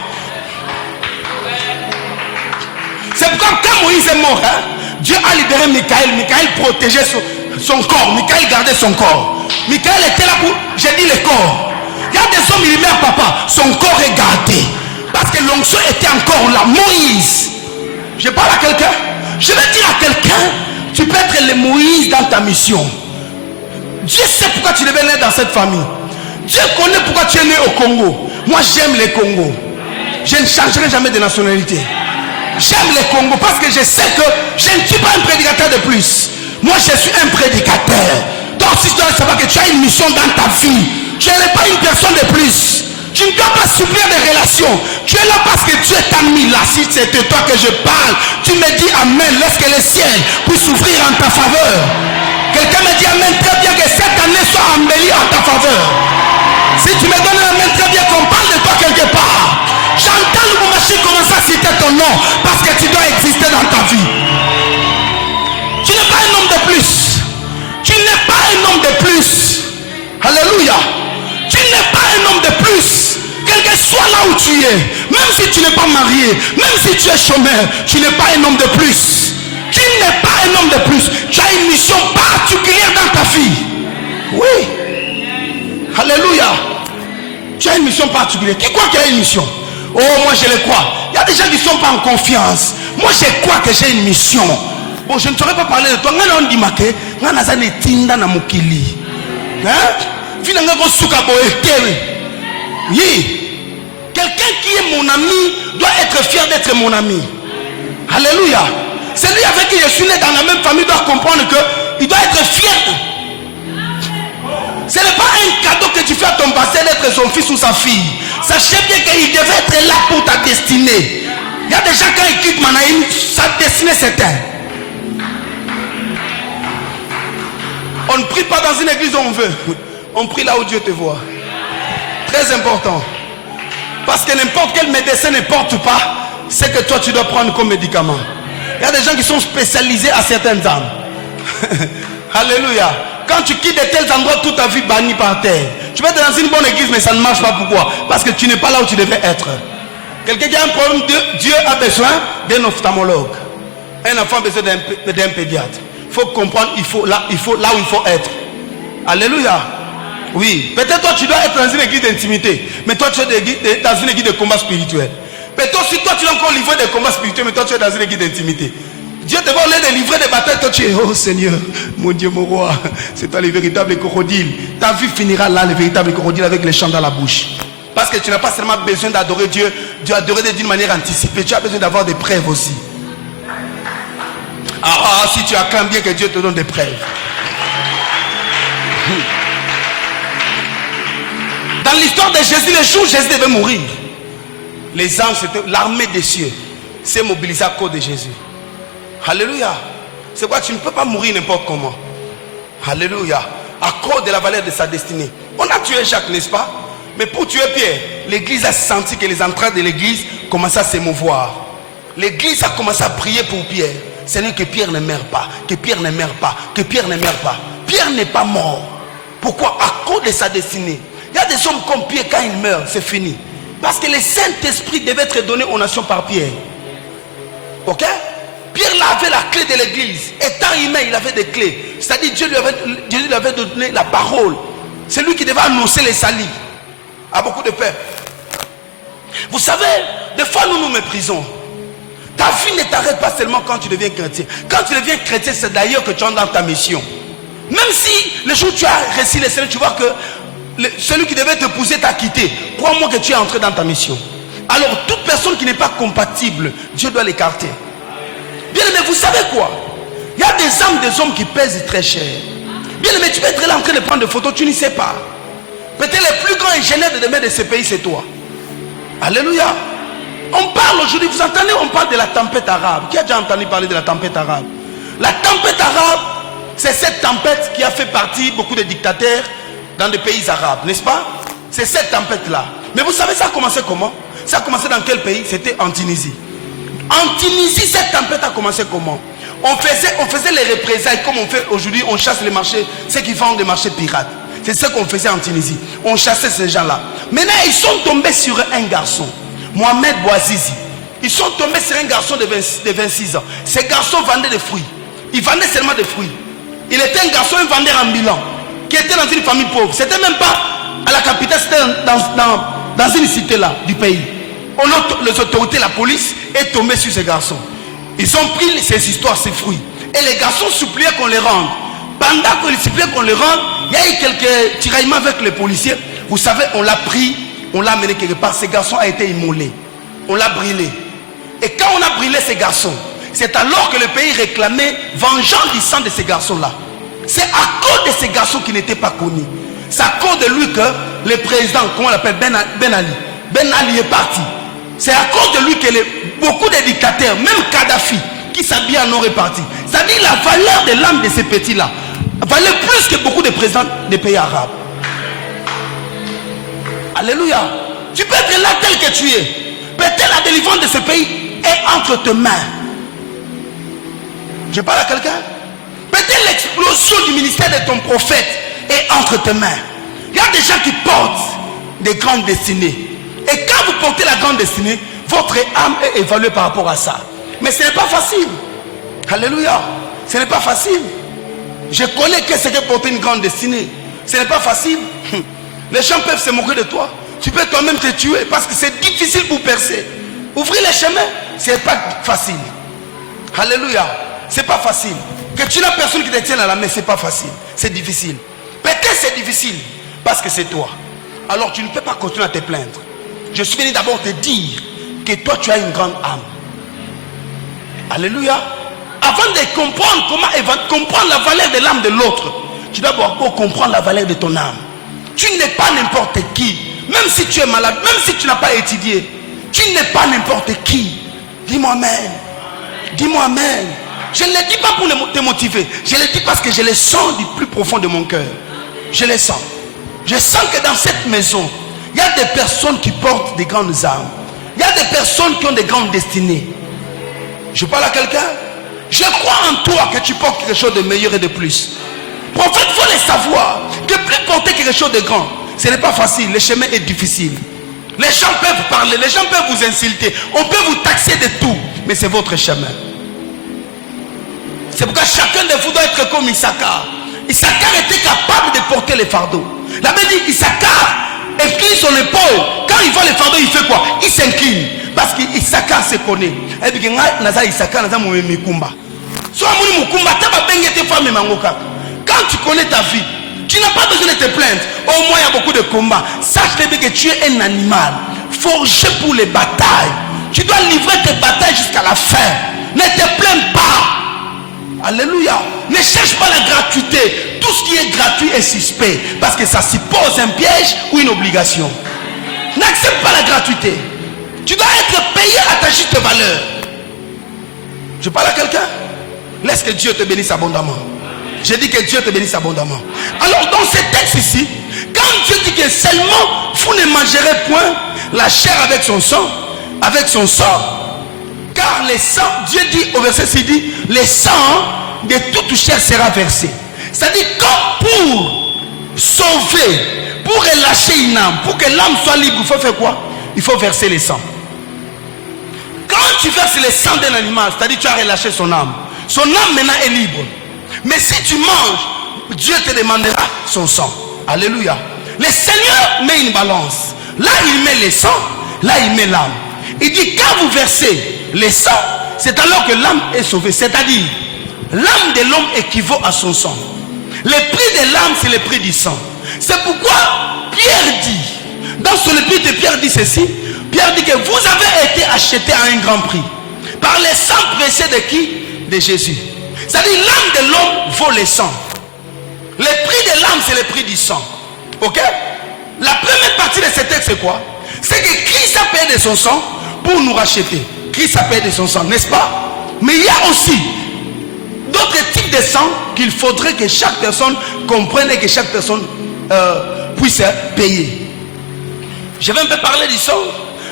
C'est pourquoi quand Moïse est mort, Dieu a libéré Michaël. Michaël protégeait son corps. Michaël gardait son corps. Michaël était là pour, j'ai dit, le corps. Il y a des hommes, il meurt papa. Son corps est gardé. Parce que l'onction était encore là. Moïse. Je parle à quelqu'un. Je vais dire à quelqu'un, tu peux être le Moïse dans ta mission. Dieu sait pourquoi tu devais naître dans cette famille. Dieu connaît pourquoi tu es né au Congo. Moi j'aime le Congo. Je ne changerai jamais de nationalité. J'aime le Congo parce que je sais que je ne suis pas un prédicateur de plus. Moi je suis un prédicateur. Donc si tu dois savoir que tu as une mission dans ta vie, tu n'es pas une personne de plus. Tu ne dois pas souffrir des relations. Tu es là parce que Dieu t'a mis là. Si c'était toi que je parle, tu me dis amen. Laisse que le ciel puisse s'ouvrir en ta faveur. Quelqu'un me dit amen, très bien que cette année soit embellie en ta faveur. Si tu me donnes un amen, très bien qu'on parle de toi quelque part. J'entends le marché commencer à citer ton nom parce que tu dois exister dans ta vie. Tu n'es pas un homme de plus. Tu n'es pas un homme de plus. Alléluia. Tu n'es pas un homme de plus. Quel que soit là où tu es, même si tu n'es pas marié, même si tu es chômeur, tu n'es pas un homme de plus. Tu n'es pas un homme de plus. Tu as une mission particulière dans ta vie. Oui. Alléluia. Tu as une mission particulière. Qui croit qu'il y a une mission? Oh, moi je le crois. Il y a des gens qui ne sont pas en confiance. Moi je crois que j'ai une mission. Bon, je ne saurais pas parler de toi. Oui. Quelqu'un qui est mon ami doit être fier d'être mon ami. Alléluia. Celui avec qui je suis né dans la même famille doit comprendre qu'il doit être fier. Ce n'est pas un cadeau que tu fais à ton passé d'être son fils ou sa fille. Sachez bien qu'il devait être là pour ta destinée. Il y a des gens quand ils quittent Manaïm, sa destinée c'est un. On ne prie pas dans une église où on veut. On prie là où Dieu te voit. Très important. Parce que n'importe quel médecin ne porte pas ce que toi tu dois prendre comme médicament. Il y a des gens qui sont spécialisés à certaines âmes. Alléluia. Quand tu quittes de tels endroits, toute ta vie bannie par terre. Tu vas être dans une bonne église, mais ça ne marche pas. Pourquoi? Parce que tu n'es pas là où tu devais être. Quelqu'un qui a un problème, Dieu a besoin d'un ophtalmologue. Un enfant a besoin d'un pédiatre. Il faut comprendre, là où il faut être. Alléluia. Oui. Peut-être toi tu dois être dans une église d'intimité, mais toi tu es dans une église de combat spirituel. Peut-être si toi tu es encore livré des combats spirituels, mais toi tu es dans une église d'intimité. Dieu te va au lieu de livrer des batailles, toi tu es, oh Seigneur, mon Dieu, mon roi, c'est toi le véritable crocodile. Ta vie finira là, le véritable crocodile, avec les chants dans la bouche. Parce que tu n'as pas seulement besoin d'adorer Dieu, tu adorer d'une manière anticipée, tu as besoin d'avoir des preuves aussi. Si tu acclames bien que Dieu te donne des preuves. Dans l'histoire de Jésus, le jour où Jésus devait mourir, les anges, l'armée des cieux s'est mobilisée à cause de Jésus. Alléluia. C'est quoi? Tu ne peux pas mourir n'importe comment. Alléluia. À cause de la valeur de sa destinée. On a tué Jacques, n'est-ce pas? Mais pour tuer Pierre, l'église a senti que les entrailles de l'église commençaient à s'émouvoir. L'église a commencé à prier pour Pierre. Seigneur, que Pierre ne meure pas, que Pierre ne meure pas, que Pierre ne meure pas. Pierre n'est pas mort. Pourquoi? À cause de sa destinée. Il y a des hommes comme Pierre, quand ils meurent, c'est fini. Parce que le Saint-Esprit devait être donné aux nations par Pierre. Ok? Pierre avait la clé de l'église. Étant humain, il avait des clés. C'est-à-dire Dieu lui avait donné la parole. C'est lui qui devait annoncer les salis à beaucoup de peuples. Vous savez, des fois nous nous méprisons. Ta vie ne t'arrête pas seulement quand tu deviens chrétien. Quand tu deviens chrétien, c'est d'ailleurs que tu entres dans ta mission. Même si le jour où tu as reçu le Seigneur, tu vois que celui qui devait t'épouser t'a quitté. Crois-moi que tu es entré dans ta mission. Alors toute personne qui n'est pas compatible, Dieu doit l'écarter. Bien aimé, vous savez quoi? Il y a des âmes des hommes qui pèsent très cher. Bien aimé, tu peux être là en train de prendre des photos, tu ne sais pas. Peut-être le plus grand ingénieur de demain de ce pays, c'est toi. Alléluia. On parle aujourd'hui, vous entendez, on parle de la tempête arabe. Qui a déjà entendu parler de la tempête arabe? La tempête arabe, c'est cette tempête qui a fait partie beaucoup de dictateurs dans des pays arabes, n'est-ce pas? C'est cette tempête-là. Mais vous savez, ça a commencé comment? Ça a commencé dans quel pays? C'était en Tunisie. En Tunisie, cette tempête a commencé comment? On faisait les représailles comme on fait aujourd'hui. On chasse les marchés, ceux qui vendent des marchés pirates. C'est ce qu'on faisait en Tunisie. On chassait ces gens-là. Maintenant, ils sont tombés sur un garçon, Mohamed Bouazizi. Ils sont tombés sur un garçon de 26 ans. Ce garçon vendait des fruits. Il vendait seulement des fruits. Il était un garçon, un vendeur ambulant, qui était dans une famille pauvre. C'était même pas à la capitale, c'était dans une cité là, du pays. Les autorités, la police est tombée sur ces garçons. Ils ont pris ces histoires, ces fruits. Et les garçons suppliaient qu'on les rende. Pendant qu'ils suppliaient qu'on les rende, il y a eu quelques tiraillements avec les policiers. Vous savez, on l'a pris, on l'a amené quelque part. Ce garçon a été immolé. On l'a brûlé. Et quand on a brûlé ces garçons, c'est alors que le pays réclamait vengeance du sang de ces garçons-là. C'est à cause de ces garçons qui n'étaient pas connus. C'est à cause de lui que le président, comment on l'appelle, Ben Ali est parti. C'est à cause de lui que beaucoup de dictateurs, même Kadhafi, qui s'habillent en or est parti. C'est-à-dire la valeur de l'âme de ces petits-là valait plus que beaucoup de présidents des pays arabes. Alléluia. Tu peux être là tel que tu es. Peut-être la délivrance de ce pays est entre tes mains. Je parle à quelqu'un. Peut-être l'explosion du ministère de ton prophète est entre tes mains. Il y a des gens qui portent des grandes destinées. Et quand vous portez la grande destinée, votre âme est évaluée par rapport à ça. Mais ce n'est pas facile. Alléluia. Ce n'est pas facile. Je connais que c'est que porter une grande destinée. Ce n'est pas facile. Les gens peuvent se moquer de toi. Tu peux toi-même te tuer parce que c'est difficile pour percer. Ouvrir les chemins, ce n'est pas facile. Alléluia. C'est pas facile. Que tu n'as personne qui te tienne à la main, c'est pas facile. C'est difficile. Peut-être c'est difficile parce que c'est toi. Alors tu ne peux pas continuer à te plaindre. Je suis venu d'abord te dire que toi tu as une grande âme. Alléluia. Avant de comprendre la valeur de l'âme de l'autre, tu dois d'abord comprendre la valeur de ton âme. Tu n'es pas n'importe qui. Même si tu es malade, même si tu n'as pas étudié, tu n'es pas n'importe qui. Dis-moi amen. Dis-moi amen. Je ne le dis pas pour te motiver. Je le dis parce que je le sens du plus profond de mon cœur. Je le sens. Je sens que dans cette maison, il y a des personnes qui portent des grandes âmes. Il y a des personnes qui ont des grandes destinées. Je parle à quelqu'un. Je crois en toi que tu portes quelque chose de meilleur et de plus. Prophète, il faut le savoir. Que plus porter quelque chose de grand, ce n'est pas facile. Le chemin est difficile. Les gens peuvent parler, les gens peuvent vous insulter. On peut vous taxer de tout. Mais c'est votre chemin. C'est pourquoi chacun de vous doit être comme Issachar. Issachar était capable de porter les fardeaux. La Bible dit Issachar incline son épaule. Quand il voit les fardeaux, il fait quoi? Il s'incline. Parce qu'Issachar se connaît. Et puis quand tu connais ta vie, tu n'as pas besoin de te plaindre. Au moins il y a beaucoup de combats. Sache que tu es un animal forgé pour les batailles. Tu dois livrer tes batailles jusqu'à la fin. Ne te plains pas. Alléluia. Ne cherche pas la gratuité. Tout ce qui est gratuit est suspect. Parce que ça suppose un piège ou une obligation. N'accepte pas la gratuité. Tu dois être payé à ta juste valeur. Je parle à quelqu'un. Laisse que Dieu te bénisse abondamment. J'ai dit que Dieu te bénisse abondamment. Alors dans ce texte ici, quand Dieu dit que seulement vous ne mangerez point la chair avec son sang, car le sang, Dieu dit au verset 6, dit, le sang de toute chair sera versé. C'est-à-dire comme pour sauver, pour relâcher une âme, pour que l'âme soit libre, il faut faire quoi? Il faut verser le sang. Quand tu verses le sang d'un animal, c'est-à-dire tu as relâché son âme. Son âme maintenant est libre. Mais si tu manges, Dieu te demandera son sang. Alléluia. Le Seigneur met une balance. Là, il met le sang, là, il met l'âme. Il dit, quand vous versez le sang, c'est alors que l'âme est sauvée. C'est-à-dire, l'âme de l'homme équivaut à son sang. Le prix de l'âme, c'est le prix du sang. C'est pourquoi Pierre dit, dans son épître de Pierre dit ceci, Pierre dit que vous avez été achetés à un grand prix. Par le sang précieux de qui? De Jésus. C'est-à-dire l'âme de l'homme vaut le sang. Le prix de l'âme, c'est le prix du sang. Ok? La première partie de ce texte, c'est quoi? C'est que Christ a payé de son sang pour nous racheter. Christ a payé de son sang, n'est-ce pas? Mais il y a aussi d'autres types de sang qu'il faudrait que chaque personne comprenne et que chaque personne puisse payer. Je vais un peu parler du sang.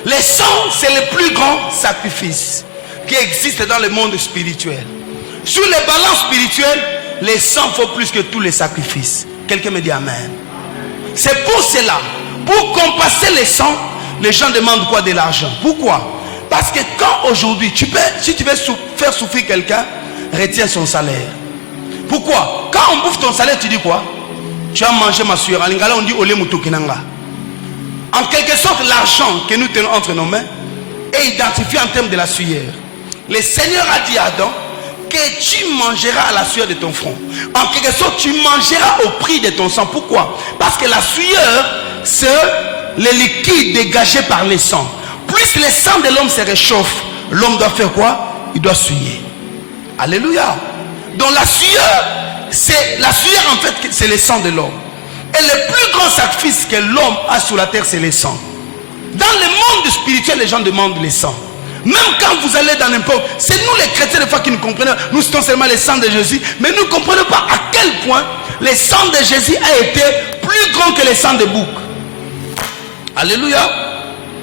Le sang, c'est le plus grand sacrifice qui existe dans le monde spirituel. Sur les balances spirituelles, les sangs faut plus que tous les sacrifices. Quelqu'un me dit amen. C'est pour cela, pour compenser les sangs, les gens demandent quoi? De l'argent. Pourquoi? Parce que quand aujourd'hui, si tu veux faire souffrir quelqu'un, retiens son salaire. Pourquoi? Quand on bouffe ton salaire, tu dis quoi? Tu as mangé ma sueur. En lingala, on dit ole mutokinanga. En quelque sorte, l'argent que nous tenons entre nos mains est identifié en termes de la sueur. Le Seigneur a dit à Adam que tu mangeras à la sueur de ton front. En quelque sorte, tu mangeras au prix de ton sang. Pourquoi? Parce que la sueur, c'est le liquide dégagé par les sangs. Plus le sang de l'homme se réchauffe, l'homme doit faire quoi? Il doit suer. Alléluia. Donc la sueur en fait, c'est le sang de l'homme. Et le plus grand sacrifice que l'homme a sur la terre, c'est le sang. Dans le monde spirituel, les gens demandent le sang. Même quand vous allez dans n'importe, c'est nous les chrétiens des fois qui nous comprenons. Nous citons seulement le sang de Jésus, mais nous ne comprenons pas à quel point le sang de Jésus a été plus grand que le sang de bouc. Alléluia.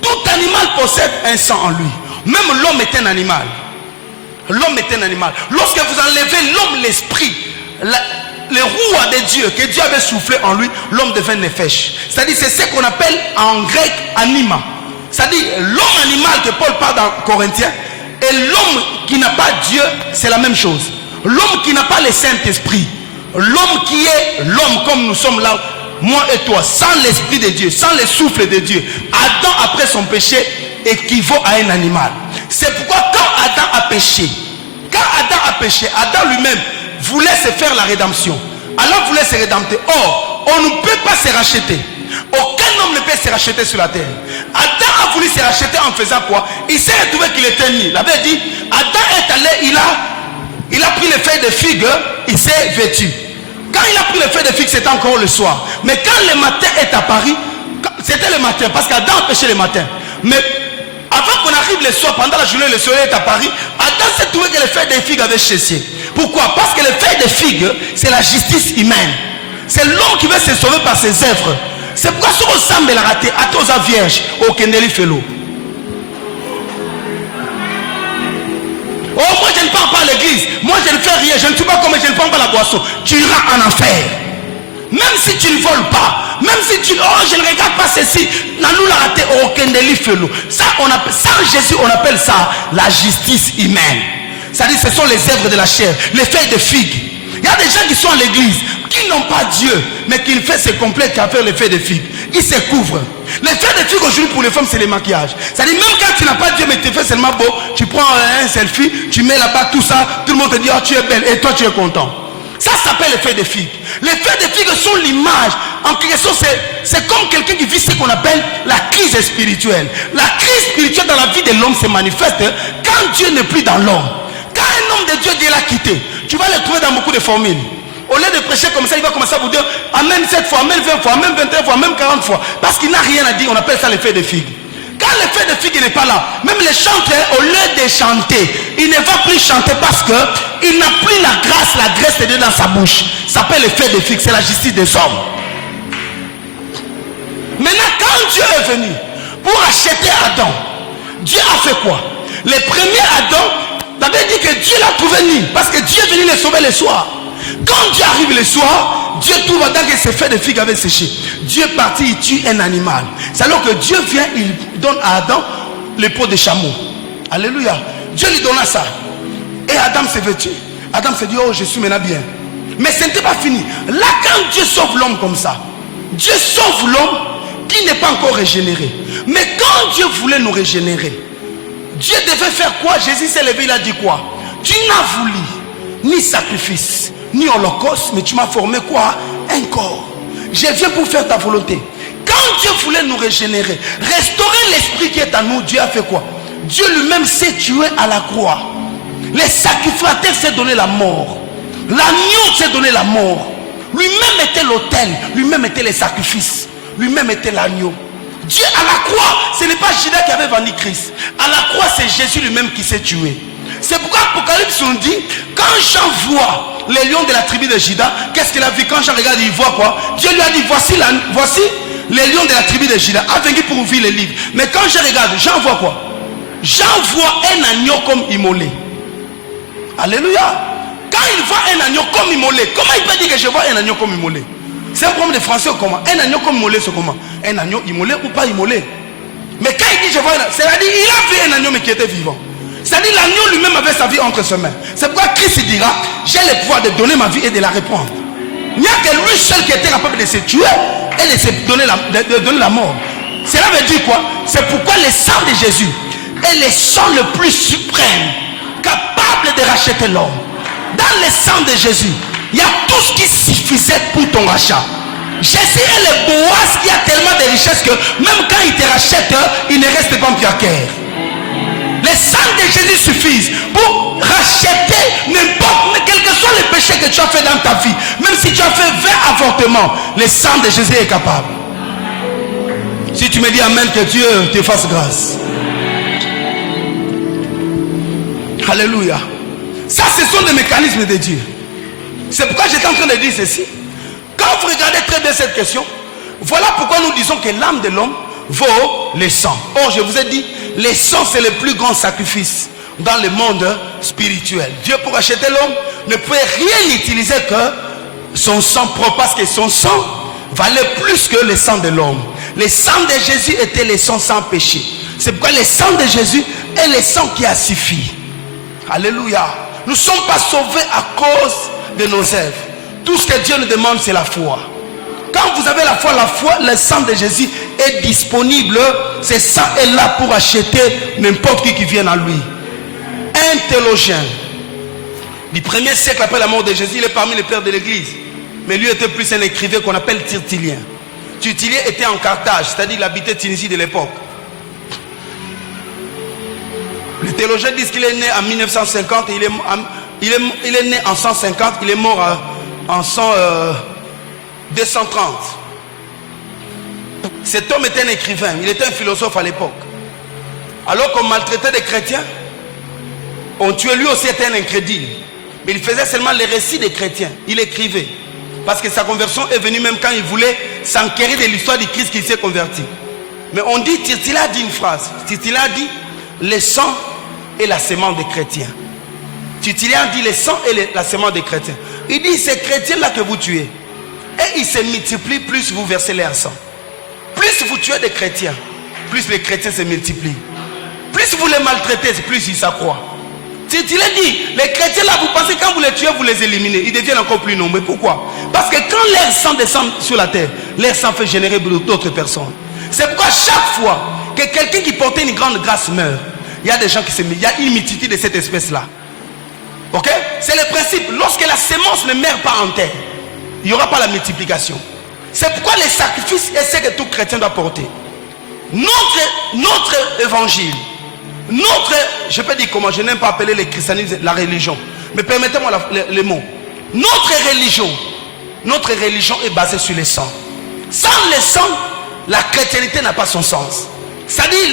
Tout animal possède un sang en lui. Même l'homme est un animal. L'homme est un animal. Lorsque vous enlevez l'homme, l'esprit, le roi de Dieu, que Dieu avait soufflé en lui, l'homme devient nefesh. C'est-à-dire, c'est ce qu'on appelle en grec anima. C'est-à-dire, l'homme animal que Paul parle dans Corinthiens et l'homme qui n'a pas Dieu, c'est la même chose. L'homme qui n'a pas le Saint-Esprit, l'homme qui est l'homme comme nous sommes là, moi et toi, sans l'Esprit de Dieu, sans le souffle de Dieu, Adam après son péché équivaut à un animal. C'est pourquoi quand Adam a péché, Adam lui-même voulait se faire la rédemption. Alors voulait se rédempter. Or, on ne peut pas se racheter. Aucun homme ne peut se racheter sur la terre. Adam a voulu se racheter en faisant quoi? Il s'est retrouvé qu'il était nu. Il avait dit, Adam est allé, il a pris les feuilles de figue, il s'est vêtu. Quand il a pris les feuilles de figue, c'était encore le soir. Mais quand le matin est apparu, c'était le matin, parce qu'Adam a péché le matin. Mais avant qu'on arrive le soir, pendant la journée, le soleil est apparu, Adam s'est trouvé que les feuilles de figue avaient cessé. Pourquoi? Parce que les feuilles de figue, c'est la justice humaine. C'est l'homme qui veut se sauver par ses œuvres. C'est pourquoi si on semble la rater, à tous à vierge, au Kendeli Fellow. Oh, moi je ne pars pas à l'église, moi je ne fais rien, je ne suis pas comme je ne prends pas la boisson. Tu iras en enfer. Même si tu ne voles pas, même si tu, oh je ne regarde pas ceci, nous la raté au Kendeli Fellow. Ça, sans Jésus, on appelle ça la justice humaine. C'est-à-dire, ce sont les œuvres de la chair, les feuilles de figue. Il y a des gens qui sont à l'église, qui n'ont pas Dieu, mais qui fait ce complet qu'à faire les feuilles de figue. Ils se couvrent. Les feuilles de figue aujourd'hui pour les femmes, c'est les maquillages. C'est-à-dire, même quand tu n'as pas Dieu, mais tu fais seulement beau, tu prends un selfie, tu mets là-bas tout ça, tout le monde te dit, oh tu es belle, et toi tu es content. Ça s'appelle les feuilles de figue. Les feuilles de figue sont l'image. En quelque sorte, c'est comme quelqu'un qui vit ce qu'on appelle la crise spirituelle. La crise spirituelle dans la vie de l'homme se manifeste quand Dieu n'est plus dans l'homme. Quand un homme de Dieu, Dieu l'a quitté, tu vas le trouver dans beaucoup de formules. Au lieu de prêcher comme ça, il va commencer à vous dire Amen 7 fois, Amen 20 fois, Amen 21 fois, Amen 40 fois. Parce qu'il n'a rien à dire, on appelle ça l'effet de figue. Quand l'effet de figue n'est pas là, même les chanteurs, au lieu de chanter, il ne va plus chanter parce qu'il n'a plus la grâce, la graisse de Dieu dans sa bouche. Ça s'appelle l'effet de figue, c'est la justice des hommes. Maintenant, quand Dieu est venu pour acheter Adam, Dieu a fait quoi? Le premier Adam, t'avais dit que Dieu l'a trouvé nu, parce que Dieu est venu le sauver le soir. Quand Dieu arrive le soir, Dieu trouve Adam que ses feuilles de figue avaient séché. Dieu est parti, il tue un animal. C'est alors que Dieu vient, il donne à Adam les peaux de chameau. Alléluia. Dieu lui donna ça. Et Adam s'est vêtu. Adam s'est dit, oh je suis maintenant bien. Mais ce n'était pas fini. Là quand Dieu sauve l'homme comme ça, Dieu sauve l'homme qui n'est pas encore régénéré. Mais quand Dieu voulait nous régénérer, Dieu devait faire quoi? Jésus s'est levé, il a dit quoi? Tu n'as voulu ni sacrifice, ni holocauste, mais tu m'as formé quoi? Un corps. Je viens pour faire ta volonté. Quand Dieu voulait nous régénérer, restaurer l'esprit qui est en nous, Dieu a fait quoi? Dieu lui-même s'est tué à la croix. Les sacrificateurs s'est donné la mort. L'agneau s'est donné la mort. Lui-même était l'autel, lui-même était les sacrifices, lui-même était l'agneau. Dieu à la croix, ce n'est pas Judas qui avait vendu Christ. À la croix, c'est Jésus lui-même qui s'est tué. C'est pourquoi Apocalypse nous dit, quand Jean voit les lions de la tribu de Juda, qu'est-ce qu'il a vu? Quand Jean regarde, il voit quoi? Dieu lui a dit, voici les lions de la tribu de Juda, a venu pour ouvrir les livres. Mais quand je regarde, Jean voit quoi? Jean voit un agneau comme immolé. Alléluia. Quand il voit un agneau comme immolé, comment il peut dire que je vois un agneau comme immolé? C'est un problème de français ou comment? Un agneau comme immolé, c'est comment? Un agneau immolé ou pas immolé? Mais quand il dit je vois un agneau, c'est-à-dire il a vu un agneau mais qui était vivant. C'est-à-dire l'agneau lui-même avait sa vie entre ses mains. C'est pourquoi Christ dira, j'ai le pouvoir de donner ma vie et de la reprendre. Il n'y a que lui seul qui était capable de se tuer et de se donner la mort. Cela veut dire quoi? C'est pourquoi le sang de Jésus est le sang le plus suprême, capable de racheter l'homme. Dans le sang de Jésus, il y a tout ce qui suffisait pour ton rachat. Jésus est le Boaz qui a tellement de richesses que même quand il te rachète, il ne reste pas en pierre. Le sang de Jésus suffit pour racheter n'importe, quel que soit le péché que tu as fait dans ta vie. Même si tu as fait 20 avortements, le sang de Jésus est capable. Si tu me dis amen, que Dieu te fasse grâce. Alléluia. Ça, ce sont des mécanismes de Dieu. C'est pourquoi j'étais en train de dire ceci. Quand vous regardez très bien cette question, voilà pourquoi nous disons que l'âme de l'homme vaut le sang. Or, je vous ai dit, le sang, c'est le plus grand sacrifice dans le monde spirituel. Dieu, pour acheter l'homme, ne peut rien utiliser que son sang propre, parce que son sang valait plus que le sang de l'homme. Le sang de Jésus était le sang sans péché. C'est pourquoi le sang de Jésus est le sang qui a suffi. Alléluia. Nous ne sommes pas sauvés à cause de nos œuvres. Tout ce que Dieu nous demande, c'est la foi. Quand vous avez la foi, le sang de Jésus est disponible. Ce sang est là pour acheter n'importe qui vienne à lui. Un théologien du 1er siècle après la mort de Jésus, il est parmi les pères de l'église. Mais lui était plus un écrivain qu'on appelle Tertullien. Tertullien était en Carthage, c'est-à-dire il habitait Tunisie de l'époque. Les théologiens disent qu'il est né en 1950 et il est né en 150, il est mort en 230. Cet homme était un écrivain, il était un philosophe à l'époque. Alors qu'on maltraitait des chrétiens, on tuait, lui aussi était un incrédule. Mais il faisait seulement les récits des chrétiens, il écrivait. Parce que sa conversion est venue même quand il voulait s'enquérir de l'histoire du Christ qui s'est converti. Mais on dit, Tertullien a dit une phrase. Tertullien a dit, le sang est la semence des chrétiens. Tertullien a dit, le sang est la semence des chrétiens. Il dit, ces chrétiens-là que vous tuez, et ils se multiplient, plus vous versez leur sang. Plus vous tuez des chrétiens, plus les chrétiens se multiplient. Plus vous les maltraitez, plus ils s'accroissent. Tertullien dit, les chrétiens là, vous pensez quand vous les tuez, vous les éliminez, ils deviennent encore plus nombreux. Pourquoi? Parce que quand leur sang descend sur la terre, leur sang fait générer d'autres personnes. C'est pourquoi chaque fois que quelqu'un qui portait une grande grâce meurt, il y a des gens qui se mettent, il y a une multitude de cette espèce là. Ok? C'est le principe. Lorsque la semence ne meurt pas en terre, il n'y aura pas la multiplication. C'est pourquoi les sacrifices est ce que tout chrétien doit porter. Notre évangile, je peux dire comment, je n'aime pas appeler le christianisme la religion, mais permettez-moi les mots. Notre religion est basée sur le sang. Sans le sang, la chrétienté n'a pas son sens. C'est-à-dire,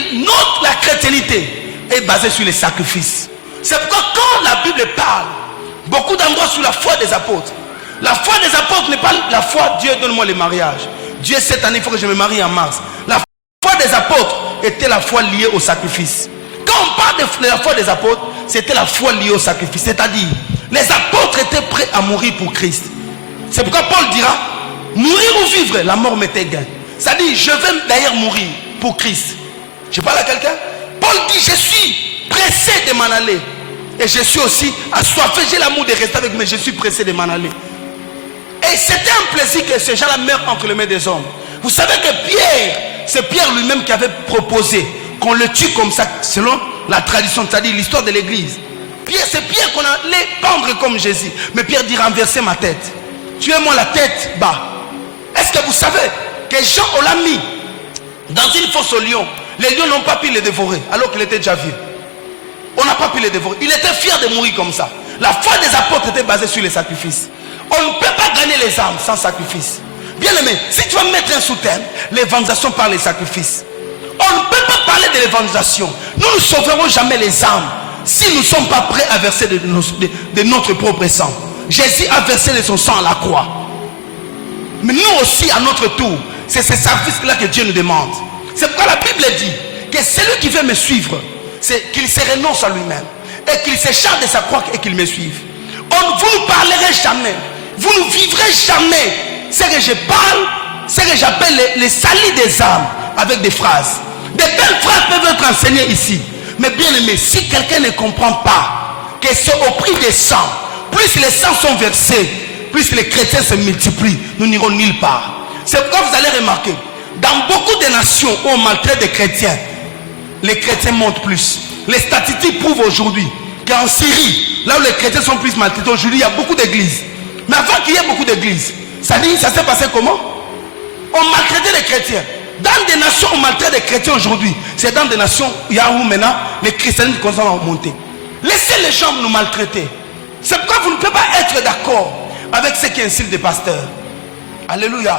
la chrétienté est basée sur les sacrifices. C'est pourquoi quand la Bible parle, beaucoup d'endroits sur la foi des apôtres, la foi des apôtres n'est pas la foi, Dieu donne-moi le mariage. Dieu, cette année, il faut que je me marie en mars. La foi des apôtres était la foi liée au sacrifice. Quand on parle de la foi des apôtres, c'était la foi liée au sacrifice. C'est-à-dire, les apôtres étaient prêts à mourir pour Christ. C'est pourquoi Paul dira, mourir ou vivre, la mort m'était gain. C'est-à-dire, je vais d'ailleurs mourir pour Christ. Je parle à quelqu'un. Paul dit, je suis pressé de m'en aller. Et je suis aussi assoiffé, j'ai l'amour de rester avec, mais je suis pressé de m'en aller. Et c'était un plaisir que ces gens-là meurent entre les mains des hommes. Vous savez que Pierre, c'est Pierre lui-même qui avait proposé qu'on le tue comme ça, selon la tradition, c'est-à-dire l'histoire de l'église. Pierre, c'est Pierre qu'on allait pendre comme Jésus. Mais Pierre dit, renversez ma tête. Tuez-moi la tête bas. Est-ce que vous savez que Jean, on l'a mis dans une fosse aux lions. Les lions n'ont pas pu le dévorer, alors qu'il était déjà vieux. On n'a pas pu le dévorer. Il était fier de mourir comme ça. La foi des apôtres était basée sur les sacrifices. On ne peut pas gagner les âmes sans sacrifice. Bien aimé, si tu vas mettre un sous-thème, l'évangélisation par les sacrifices. On ne peut pas parler de l'évangélisation. Nous ne sauverons jamais les âmes si nous ne sommes pas prêts à verser de notre propre sang. Jésus a versé de son sang à la croix. Mais nous aussi, à notre tour, c'est ce service-là que Dieu nous demande. C'est pourquoi la Bible dit que celui qui veut me suivre, c'est qu'il se renonce à lui-même et qu'il se charge de sa croix et qu'il me suive. Vous ne parlerez jamais. Vous ne vivrez jamais. Ce que je parle, ce que j'appelle les salis des âmes avec des phrases. Des belles phrases peuvent être enseignées ici. Mais bien aimé, si quelqu'un ne comprend pas que c'est au prix des sangs, plus les sangs sont versés, plus les chrétiens se multiplient, nous n'irons nulle part. C'est pourquoi vous allez remarquer, dans beaucoup de nations où on maltraite des chrétiens, les chrétiens montent plus. Les statistiques prouvent aujourd'hui qu'en Syrie, là où les chrétiens sont plus maltraités aujourd'hui, il y a beaucoup d'églises. Mais avant qu'il y ait beaucoup d'églises, ça s'est passé comment? On maltraitait les chrétiens. Dans des nations où on maltraite les chrétiens aujourd'hui, c'est dans des nations où maintenant les christianisme commencent à monter. Laissez les gens nous maltraiter. C'est pourquoi vous ne pouvez pas être d'accord avec ceux qui insultent des pasteurs. Alléluia.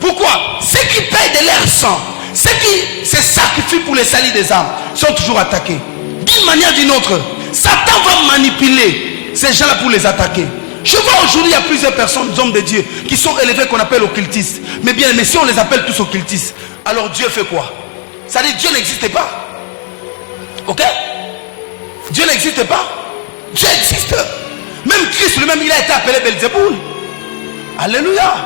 Pourquoi? Ceux qui payent de leur sang, ceux qui se sacrifient pour les salis des âmes, sont toujours attaqués. D'une manière ou d'une autre, Satan va manipuler ces gens-là pour les attaquer. Je vois aujourd'hui, il y a plusieurs personnes, des hommes de Dieu, qui sont élevés qu'on appelle occultistes. Mais bien, mais si on les appelle tous occultistes, alors Dieu fait quoi? Ça dit Dieu n'existe pas. Ok? Dieu n'existe pas. Dieu existe. Même Christ lui-même, il a été appelé Belzéboul. Alléluia.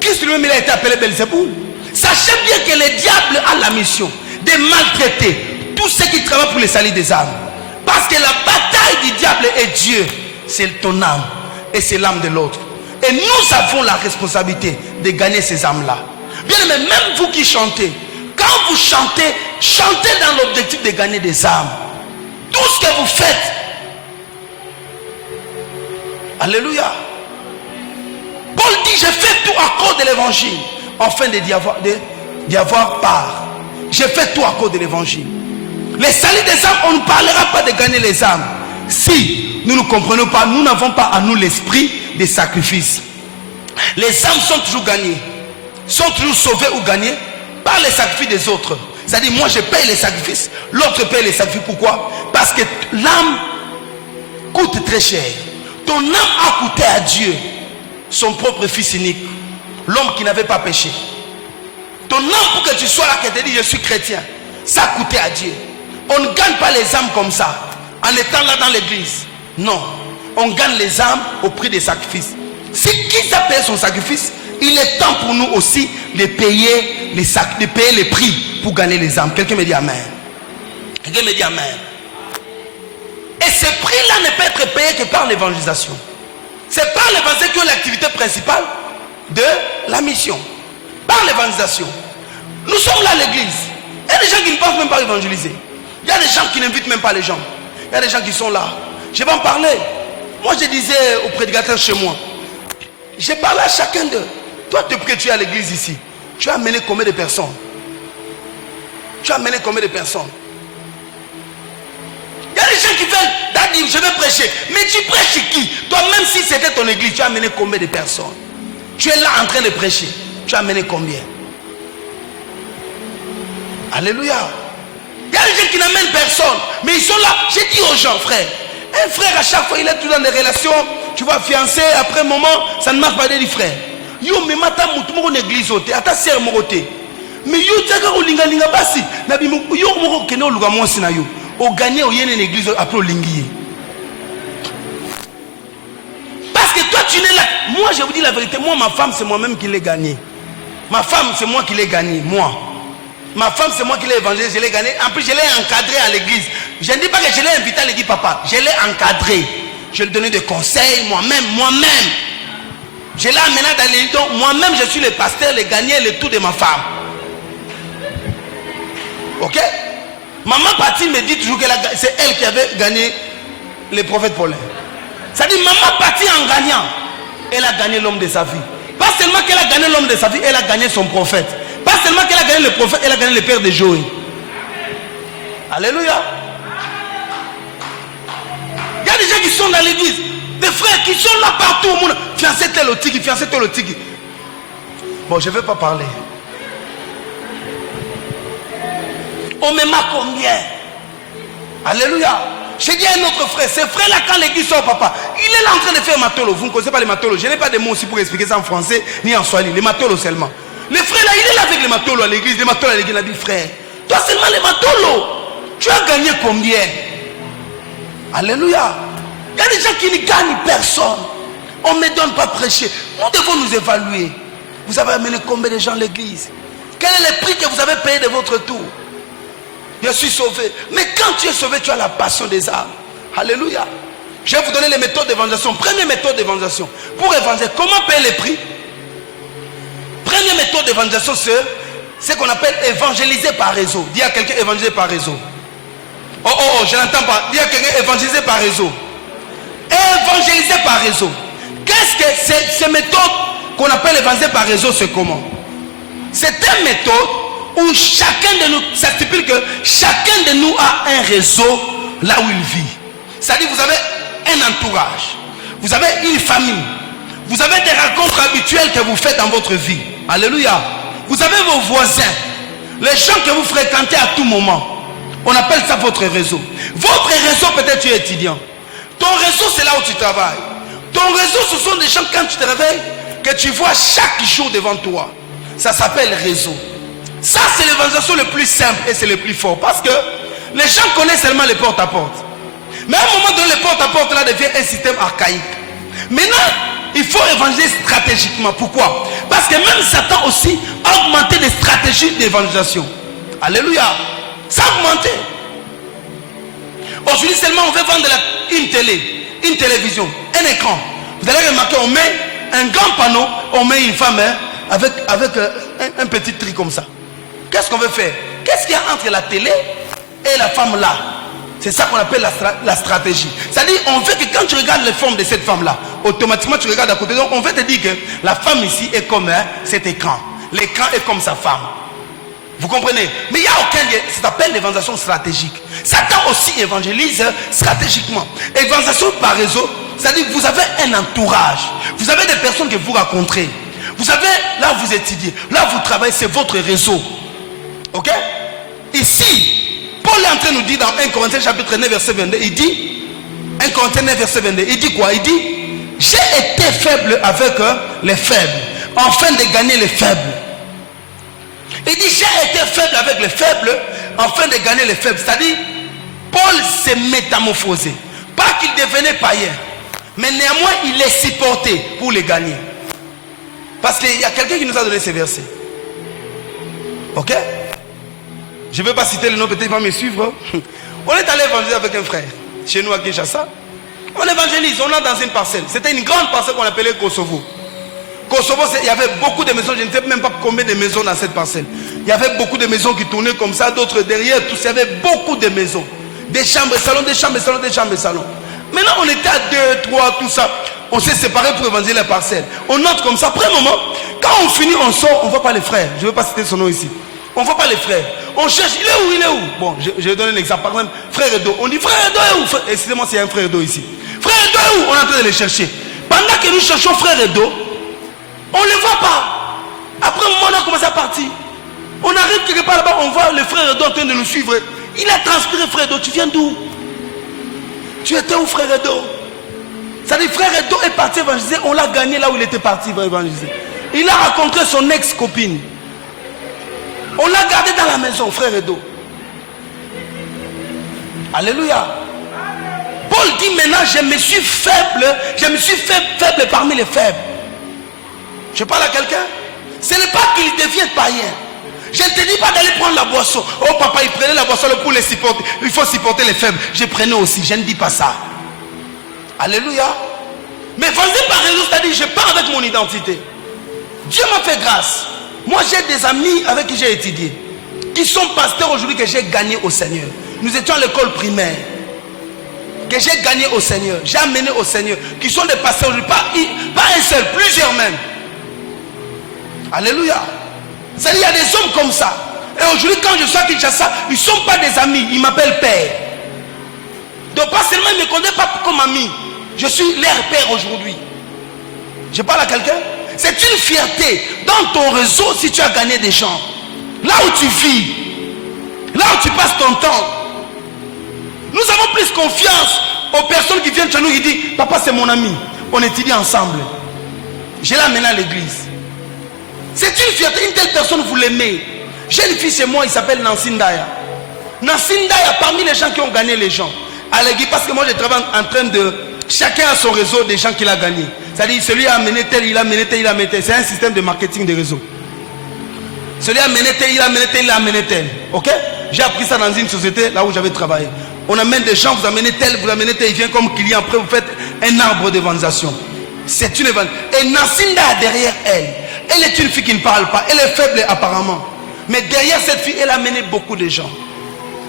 Christ lui-même, il a été appelé Belzéboul. Sachez bien que le diable a la mission de maltraiter tous ceux qui travaillent pour les salis des âmes. Parce que la bataille du diable et Dieu, c'est ton âme et c'est l'âme de l'autre. Et nous avons la responsabilité de gagner ces âmes-là. Bien aimé, même vous qui chantez, quand vous chantez, chantez dans l'objectif de gagner des âmes. Tout ce que vous faites. Alléluia. Paul dit, je fais tout à cause de l'évangile, afin d'y avoir part. Je fais tout à cause de l'évangile. Les salis des âmes, on ne parlera pas de gagner les âmes. Si nous ne comprenons pas, nous n'avons pas à nous l'esprit des sacrifices. Les âmes sont toujours gagnées, sont toujours sauvées ou gagnées par les sacrifices des autres. C'est-à-dire, moi je paye les sacrifices, l'autre paye les sacrifices. Pourquoi? Parce que l'âme coûte très cher. Ton âme a coûté à Dieu son propre fils unique, l'homme qui n'avait pas péché. Ton âme, pour que tu sois là, que tu dis je suis chrétien, ça a coûté à Dieu. On ne gagne pas les âmes comme ça, en étant là dans l'église. Non, on gagne les âmes au prix des sacrifices. Si qui a payé son sacrifice, il est temps pour nous aussi de payer les prix pour gagner les âmes. Quelqu'un me dit amen. Quelqu'un me dit amen. Et ce prix-là ne peut être payé que par l'évangélisation. C'est par l'évangélisation que l'activité principale de la mission. Par l'évangélisation. Nous sommes là à l'église. Il y a des gens qui ne pensent même pas évangéliser. Il y a des gens qui n'invitent même pas les gens. Il y a des gens qui sont là. Je vais en parler. Moi je disais aux prédicateurs chez moi, je parle à chacun d'eux. Toi depuis que tu es à l'église ici, tu as amené combien de personnes? Tu as amené combien de personnes? Il y a des gens qui veulent dire je vais prêcher. Mais tu prêches qui? Toi même si c'était ton église, tu as amené combien de personnes? Tu es là en train de prêcher. Tu as amené combien? Alléluia. Il y a des gens qui n'amènent personne, mais ils sont là. J'ai dit aux gens, frère, un frère à chaque fois il est tout dans des relations, tu vas fiancé, après un moment, ça ne marche pas, des frères. Yo, mais mata moutou mon église ote, ata sœur moroté. Mais yo, tchaka o linga linga basi, nabi yo moro keno luga monsi na yo. O gagné o yene l'église après o lingiye. Parce que toi tu n'es là. Moi je vous dis la vérité, moi ma femme c'est moi-même qui l'ai gagné. Ma femme c'est moi qui l'ai gagné, moi. Ma femme, c'est moi qui l'ai évangélisé, je l'ai gagné. En plus, je l'ai encadré à l'église. Je ne dis pas que je l'ai invité à l'église, papa. Je l'ai encadré. Je lui ai donné des conseils, moi-même. Je l'ai amené dans l'église. Donc, moi-même, je suis le pasteur, le gagné, le tout de ma femme. Ok? Maman Pati me dit toujours que c'est elle qui avait gagné le prophète Paulin. Ça dit, maman Pati en gagnant, elle a gagné l'homme de sa vie. Pas seulement qu'elle a gagné l'homme de sa vie, elle a gagné son prophète. Pas seulement qu'elle a gagné le prophète, elle a gagné le père de Joël. Alléluia. Il y a des gens qui sont dans l'église, des frères qui sont là partout au monde. Fiancé tel au tiki, fiancé tel au tiki. Bon, je ne vais pas parler. On me marque combien? Alléluia. J'ai dit à un autre frère, ce frère-là, quand l'église sort, papa, il est là en train de faire matolo. Vous ne connaissez pas les matolos. Je n'ai pas de mots aussi pour expliquer ça en français, ni en swahili. Les matolos seulement. Le frère là, il est là avec les matolos à l'église. Les matolos à l'église, il a dit, frère, toi seulement les matolos, tu as gagné combien? Alléluia. Il y a des gens qui ne gagnent personne. On ne me donne pas prêcher. Nous devons nous évaluer. Vous avez amené combien de gens à l'église? Quel est le prix que vous avez payé de votre tour? Je suis sauvé. Mais quand tu es sauvé, tu as la passion des âmes. Alléluia. Je vais vous donner les méthodes d'évangélisation. Première méthode d'évangélisation. Pour évangéliser, comment payer les prix? Première méthode d'évangélisation, c'est ce qu'on appelle évangéliser par réseau. Dis à quelqu'un évangéliser par réseau. Oh, je n'entends pas. Dis à quelqu'un évangéliser par réseau. Évangéliser par réseau. Qu'est-ce que c'est cette méthode qu'on appelle évangéliser par réseau? C'est comment? C'est une méthode où chacun de nous, ça stipule que chacun de nous a un réseau là où il vit. C'est-à-dire vous avez un entourage, vous avez une famille, vous avez des rencontres habituelles que vous faites dans votre vie. Alléluia. Vous avez vos voisins, les gens que vous fréquentez à tout moment. On appelle ça votre réseau. Votre réseau, peut-être tu es étudiant. Ton réseau, c'est là où tu travailles. Ton réseau, ce sont des gens quand tu te réveilles que tu vois chaque jour devant toi. Ça s'appelle réseau. Ça, c'est l'évangélisation le plus simple et c'est le plus fort. Parce que les gens connaissent seulement les porte-à-porte. Mais à un moment donné, les porte-à-porte là devient un système archaïque. Maintenant, il faut évangéliser stratégiquement. Pourquoi? Parce que même Satan aussi a augmenté des stratégies d'évangélisation. Alléluia. Ça a augmenté. Aujourd'hui seulement on veut vendre une télé, une télévision, un écran. Vous allez remarquer, on met un grand panneau, on met une femme avec un petit tri comme ça. Qu'est-ce qu'on veut faire? Qu'est-ce qu'il y a entre la télé et la femme là? C'est ça qu'on appelle la stratégie. C'est-à-dire, on veut que quand tu regardes les formes de cette femme là, automatiquement tu regardes à côté. Donc on veut te dire que la femme ici est comme cet écran. L'écran est comme sa femme. Vous comprenez? Mais il n'y a aucun lien. Ça s'appelle l'évangélisation stratégique. Satan aussi évangélise stratégiquement. Évangélisation par réseau, c'est-à-dire que vous avez un entourage. Vous avez des personnes que vous rencontrez. Vous avez, là vous étudiez, là vous travaillez, c'est votre réseau. Ok? Ici, Paul est en train de nous dire dans 1 Corinthiens chapitre 9 verset 22, il dit, 1 Corinthiens 9 verset 22, il dit quoi? Il dit, j'ai été faible avec les faibles, afin de gagner les faibles. Il dit, j'ai été faible avec les faibles, afin de gagner les faibles. C'est-à-dire, Paul s'est métamorphosé. Pas qu'il devenait païen, mais néanmoins il les supportait pour les gagner. Parce qu'il y a quelqu'un qui nous a donné ces versets. Ok? Je ne vais pas citer le nom, peut-être il va me suivre. On est allé évangéliser avec un frère, chez nous à Kinshasa. On évangélise, on est dans une parcelle. C'était une grande parcelle qu'on appelait Kosovo. Kosovo, il y avait beaucoup de maisons, je ne sais même pas combien de maisons dans cette parcelle. Il y avait beaucoup de maisons qui tournaient comme ça, d'autres derrière, tout ça. Il y avait beaucoup de maisons. Des chambres, salons, des chambres, salons, des chambres, salons. Maintenant, on était à 2, 3, tout ça. On s'est séparés pour évangéliser la parcelle. On entre comme ça. Après un moment, quand on finit, on sort, on ne voit pas les frères. Je ne vais pas citer son nom ici. On ne voit pas les frères. On cherche, il est où, il est où? Bon, je vais donner un exemple. Par exemple, frère Edo. On dit, frère Edo est où? Excusez-moi s'il y a un frère Edo ici. Frère Edo est où? On est en train de les chercher. Pendant que nous cherchons frère Edo, on ne les voit pas. Après un moment, on a commencé à partir. On arrive quelque part là-bas, on voit le frère Edo en train de nous suivre. Il a transpiré, frère Edo. Tu viens d'où? Tu étais où, frère Edo? C'est-à-dire, frère Edo est parti évangéliser. On l'a gagné là où il était parti évangéliser. Il a rencontré son ex-copine. On l'a gardé dans la maison, frère Edo. Alléluia. Paul dit maintenant, je me suis faible parmi les faibles. Je parle à quelqu'un. Ce n'est pas qu'il devienne païen. Je ne te dis pas d'aller prendre la boisson. Oh papa, il prenait la boisson pour les supporter. Il faut supporter les faibles. Je prenais aussi, je ne dis pas ça. Alléluia. Mais vas-y par réseau, c'est-à-dire je pars avec mon identité. Dieu m'a fait grâce. Moi j'ai des amis avec qui j'ai étudié, qui sont pasteurs aujourd'hui, que j'ai gagné au Seigneur. Nous étions à l'école primaire, que j'ai gagné au Seigneur, j'ai amené au Seigneur, qui sont des pasteurs aujourd'hui, pas un seul, plusieurs même. Alléluia. C'est-à-dire, il y a des hommes comme ça. Et aujourd'hui, quand je suis à Kinshasa, ils ne sont pas des amis, ils m'appellent père. Donc pas seulement ils ne me connaissent pas comme ami, je suis leur père aujourd'hui. Je parle à quelqu'un. C'est une fierté dans ton réseau si tu as gagné des gens. Là où tu vis, là où tu passes ton temps. Nous avons plus confiance aux personnes qui viennent chez nous et disent, papa c'est mon ami, on étudie ensemble. Je l'amène à l'église. C'est une fierté, une telle personne vous l'aimez. J'ai une fille chez moi, il s'appelle Nancy Ndaya. Nancy Ndaya, parmi les gens qui ont gagné les gens à l'église, parce que moi je travaille en train Chacun a son réseau des gens qu'il a gagné. C'est-à-dire, celui a amené tel, il a amené tel, il a amené tel. C'est un système de marketing de réseau. Celui a amené tel, il a amené tel, il a amené tel. Ok? J'ai appris ça dans une société là où j'avais travaillé. On amène des gens, vous amenez tel, il vient comme client. Après, vous faites un arbre d'évangélisation. C'est une évangélisation. Et Nacinda, derrière elle, elle est une fille qui ne parle pas. Elle est faible apparemment. Mais derrière cette fille, elle a amené beaucoup de gens.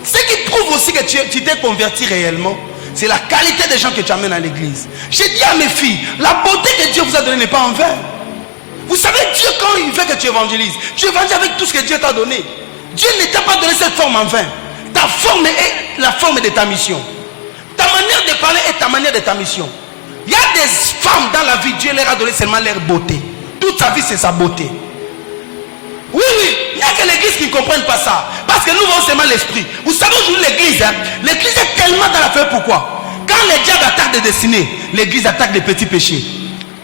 Ce qui prouve aussi que tu t'es converti réellement, c'est la qualité des gens que tu amènes à l'église. J'ai dit à mes filles, la beauté que Dieu vous a donnée n'est pas en vain. Vous savez, Dieu, quand il veut que tu évangélises, tu évangélises avec tout ce que Dieu t'a donné. Dieu ne t'a pas donné cette forme en vain. Ta forme est la forme de ta mission. Ta manière de parler est ta manière de ta mission. Il y a des femmes dans la vie, Dieu leur a donné seulement leur beauté. Toute sa vie, c'est sa beauté. Oui, il n'y a que l'église qui ne comprenne pas ça. Parce que nous voyons seulement l'esprit. Vous savez, aujourd'hui, l'église est tellement dans l'affaire. Pourquoi? Quand les diables attaquent des destinées, l'église attaque des petits péchés.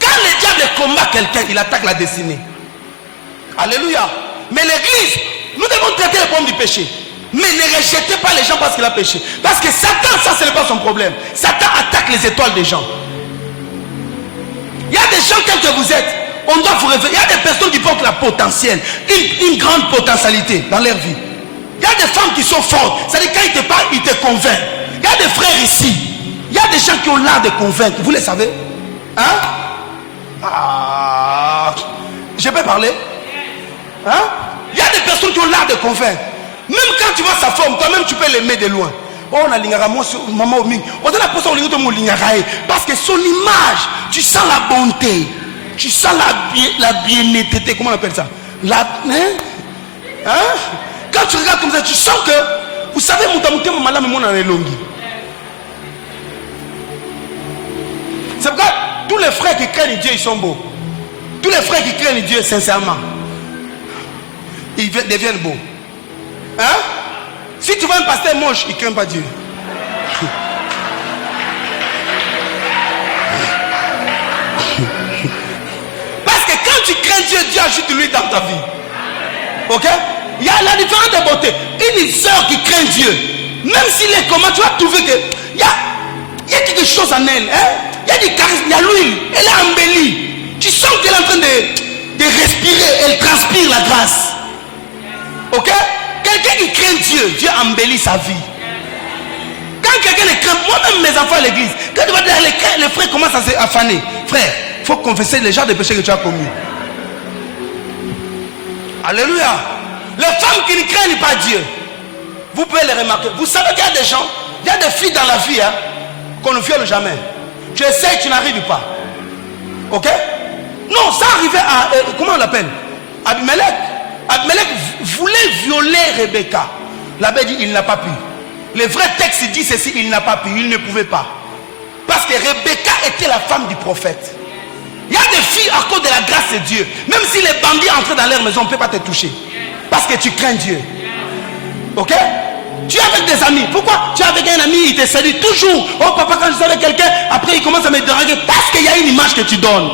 Quand le diable combat quelqu'un, il attaque la destinée. Alléluia. Mais l'église, nous devons traiter le problème du péché. Mais ne rejetez pas les gens parce qu'il a péché. Parce que Satan, ça ce n'est pas son problème. Satan attaque les étoiles des gens. Il y a des gens tels que vous êtes. On doit vous réveiller. Il y a des personnes qui portent la potentiel, une grande potentialité dans leur vie. Il y a des femmes qui sont fortes. C'est-à-dire quand ils te parlent, ils te convainquent. Il y a des frères ici. Il y a des gens qui ont l'art de convaincre. Vous les savez? Hein? Je peux parler? Hein? Il y a des personnes qui ont l'art de convaincre. Même quand tu vois sa forme, toi-même tu peux l'aimer de loin. Oh, on a l'ingara, maman au ming. On a la personne au parce que son image, tu sens la bonté. Tu sens la bien-être. Comment on appelle ça? Quand tu regardes comme ça, tu sens que, vous savez, c'est pourquoi tous les frères qui craignent Dieu, ils sont beaux. Tous les frères qui craignent Dieu, sincèrement, ils deviennent beaux. Hein? Si tu vois un pasteur moche, il ne craint pas Dieu. Parce que quand tu crains Dieu, Dieu ajoute lui dans ta vie. Ok? Il y a la différence de beauté. Une soeur qui craint Dieu, même s'il est comment, tu vas trouver que il y a quelque chose en elle. Hein? Il y a du charisme, il y a l'huile, elle est embellie. Tu sens qu'elle est en train de respirer, elle transpire la grâce. Ok? Quelqu'un qui craint Dieu, Dieu embellit sa vie. Quand quelqu'un ne craint, moi-même mes enfants à l'église, quand tu vas dire les frères commencent à s'affaner, frère, il faut confesser les genres de péchés que tu as commis. Alléluia. Les femmes qui ne craignent pas Dieu, vous pouvez les remarquer. Vous savez qu'il y a des gens, il y a des filles dans la vie qu'on ne viole jamais. Tu essaies, tu n'arrives pas. Ok? Non, ça arrivait à, comment on l'appelle? Abimelech. Abimelech voulait violer Rebecca. La Bible dit il n'a pas pu. Le vrai texte dit ceci, il n'a pas pu, il ne pouvait pas. Parce que Rebecca était la femme du prophète. Il y a des filles à cause de la grâce de Dieu. Même si les bandits entrent dans leur maison, on ne peut pas te toucher. Parce que tu crains Dieu. Ok? Tu es avec des amis. Pourquoi tu es avec un ami, il te salue toujours. Oh papa, quand je suis avec quelqu'un, après il commence à me déranger. Parce qu'il y a une image que tu donnes.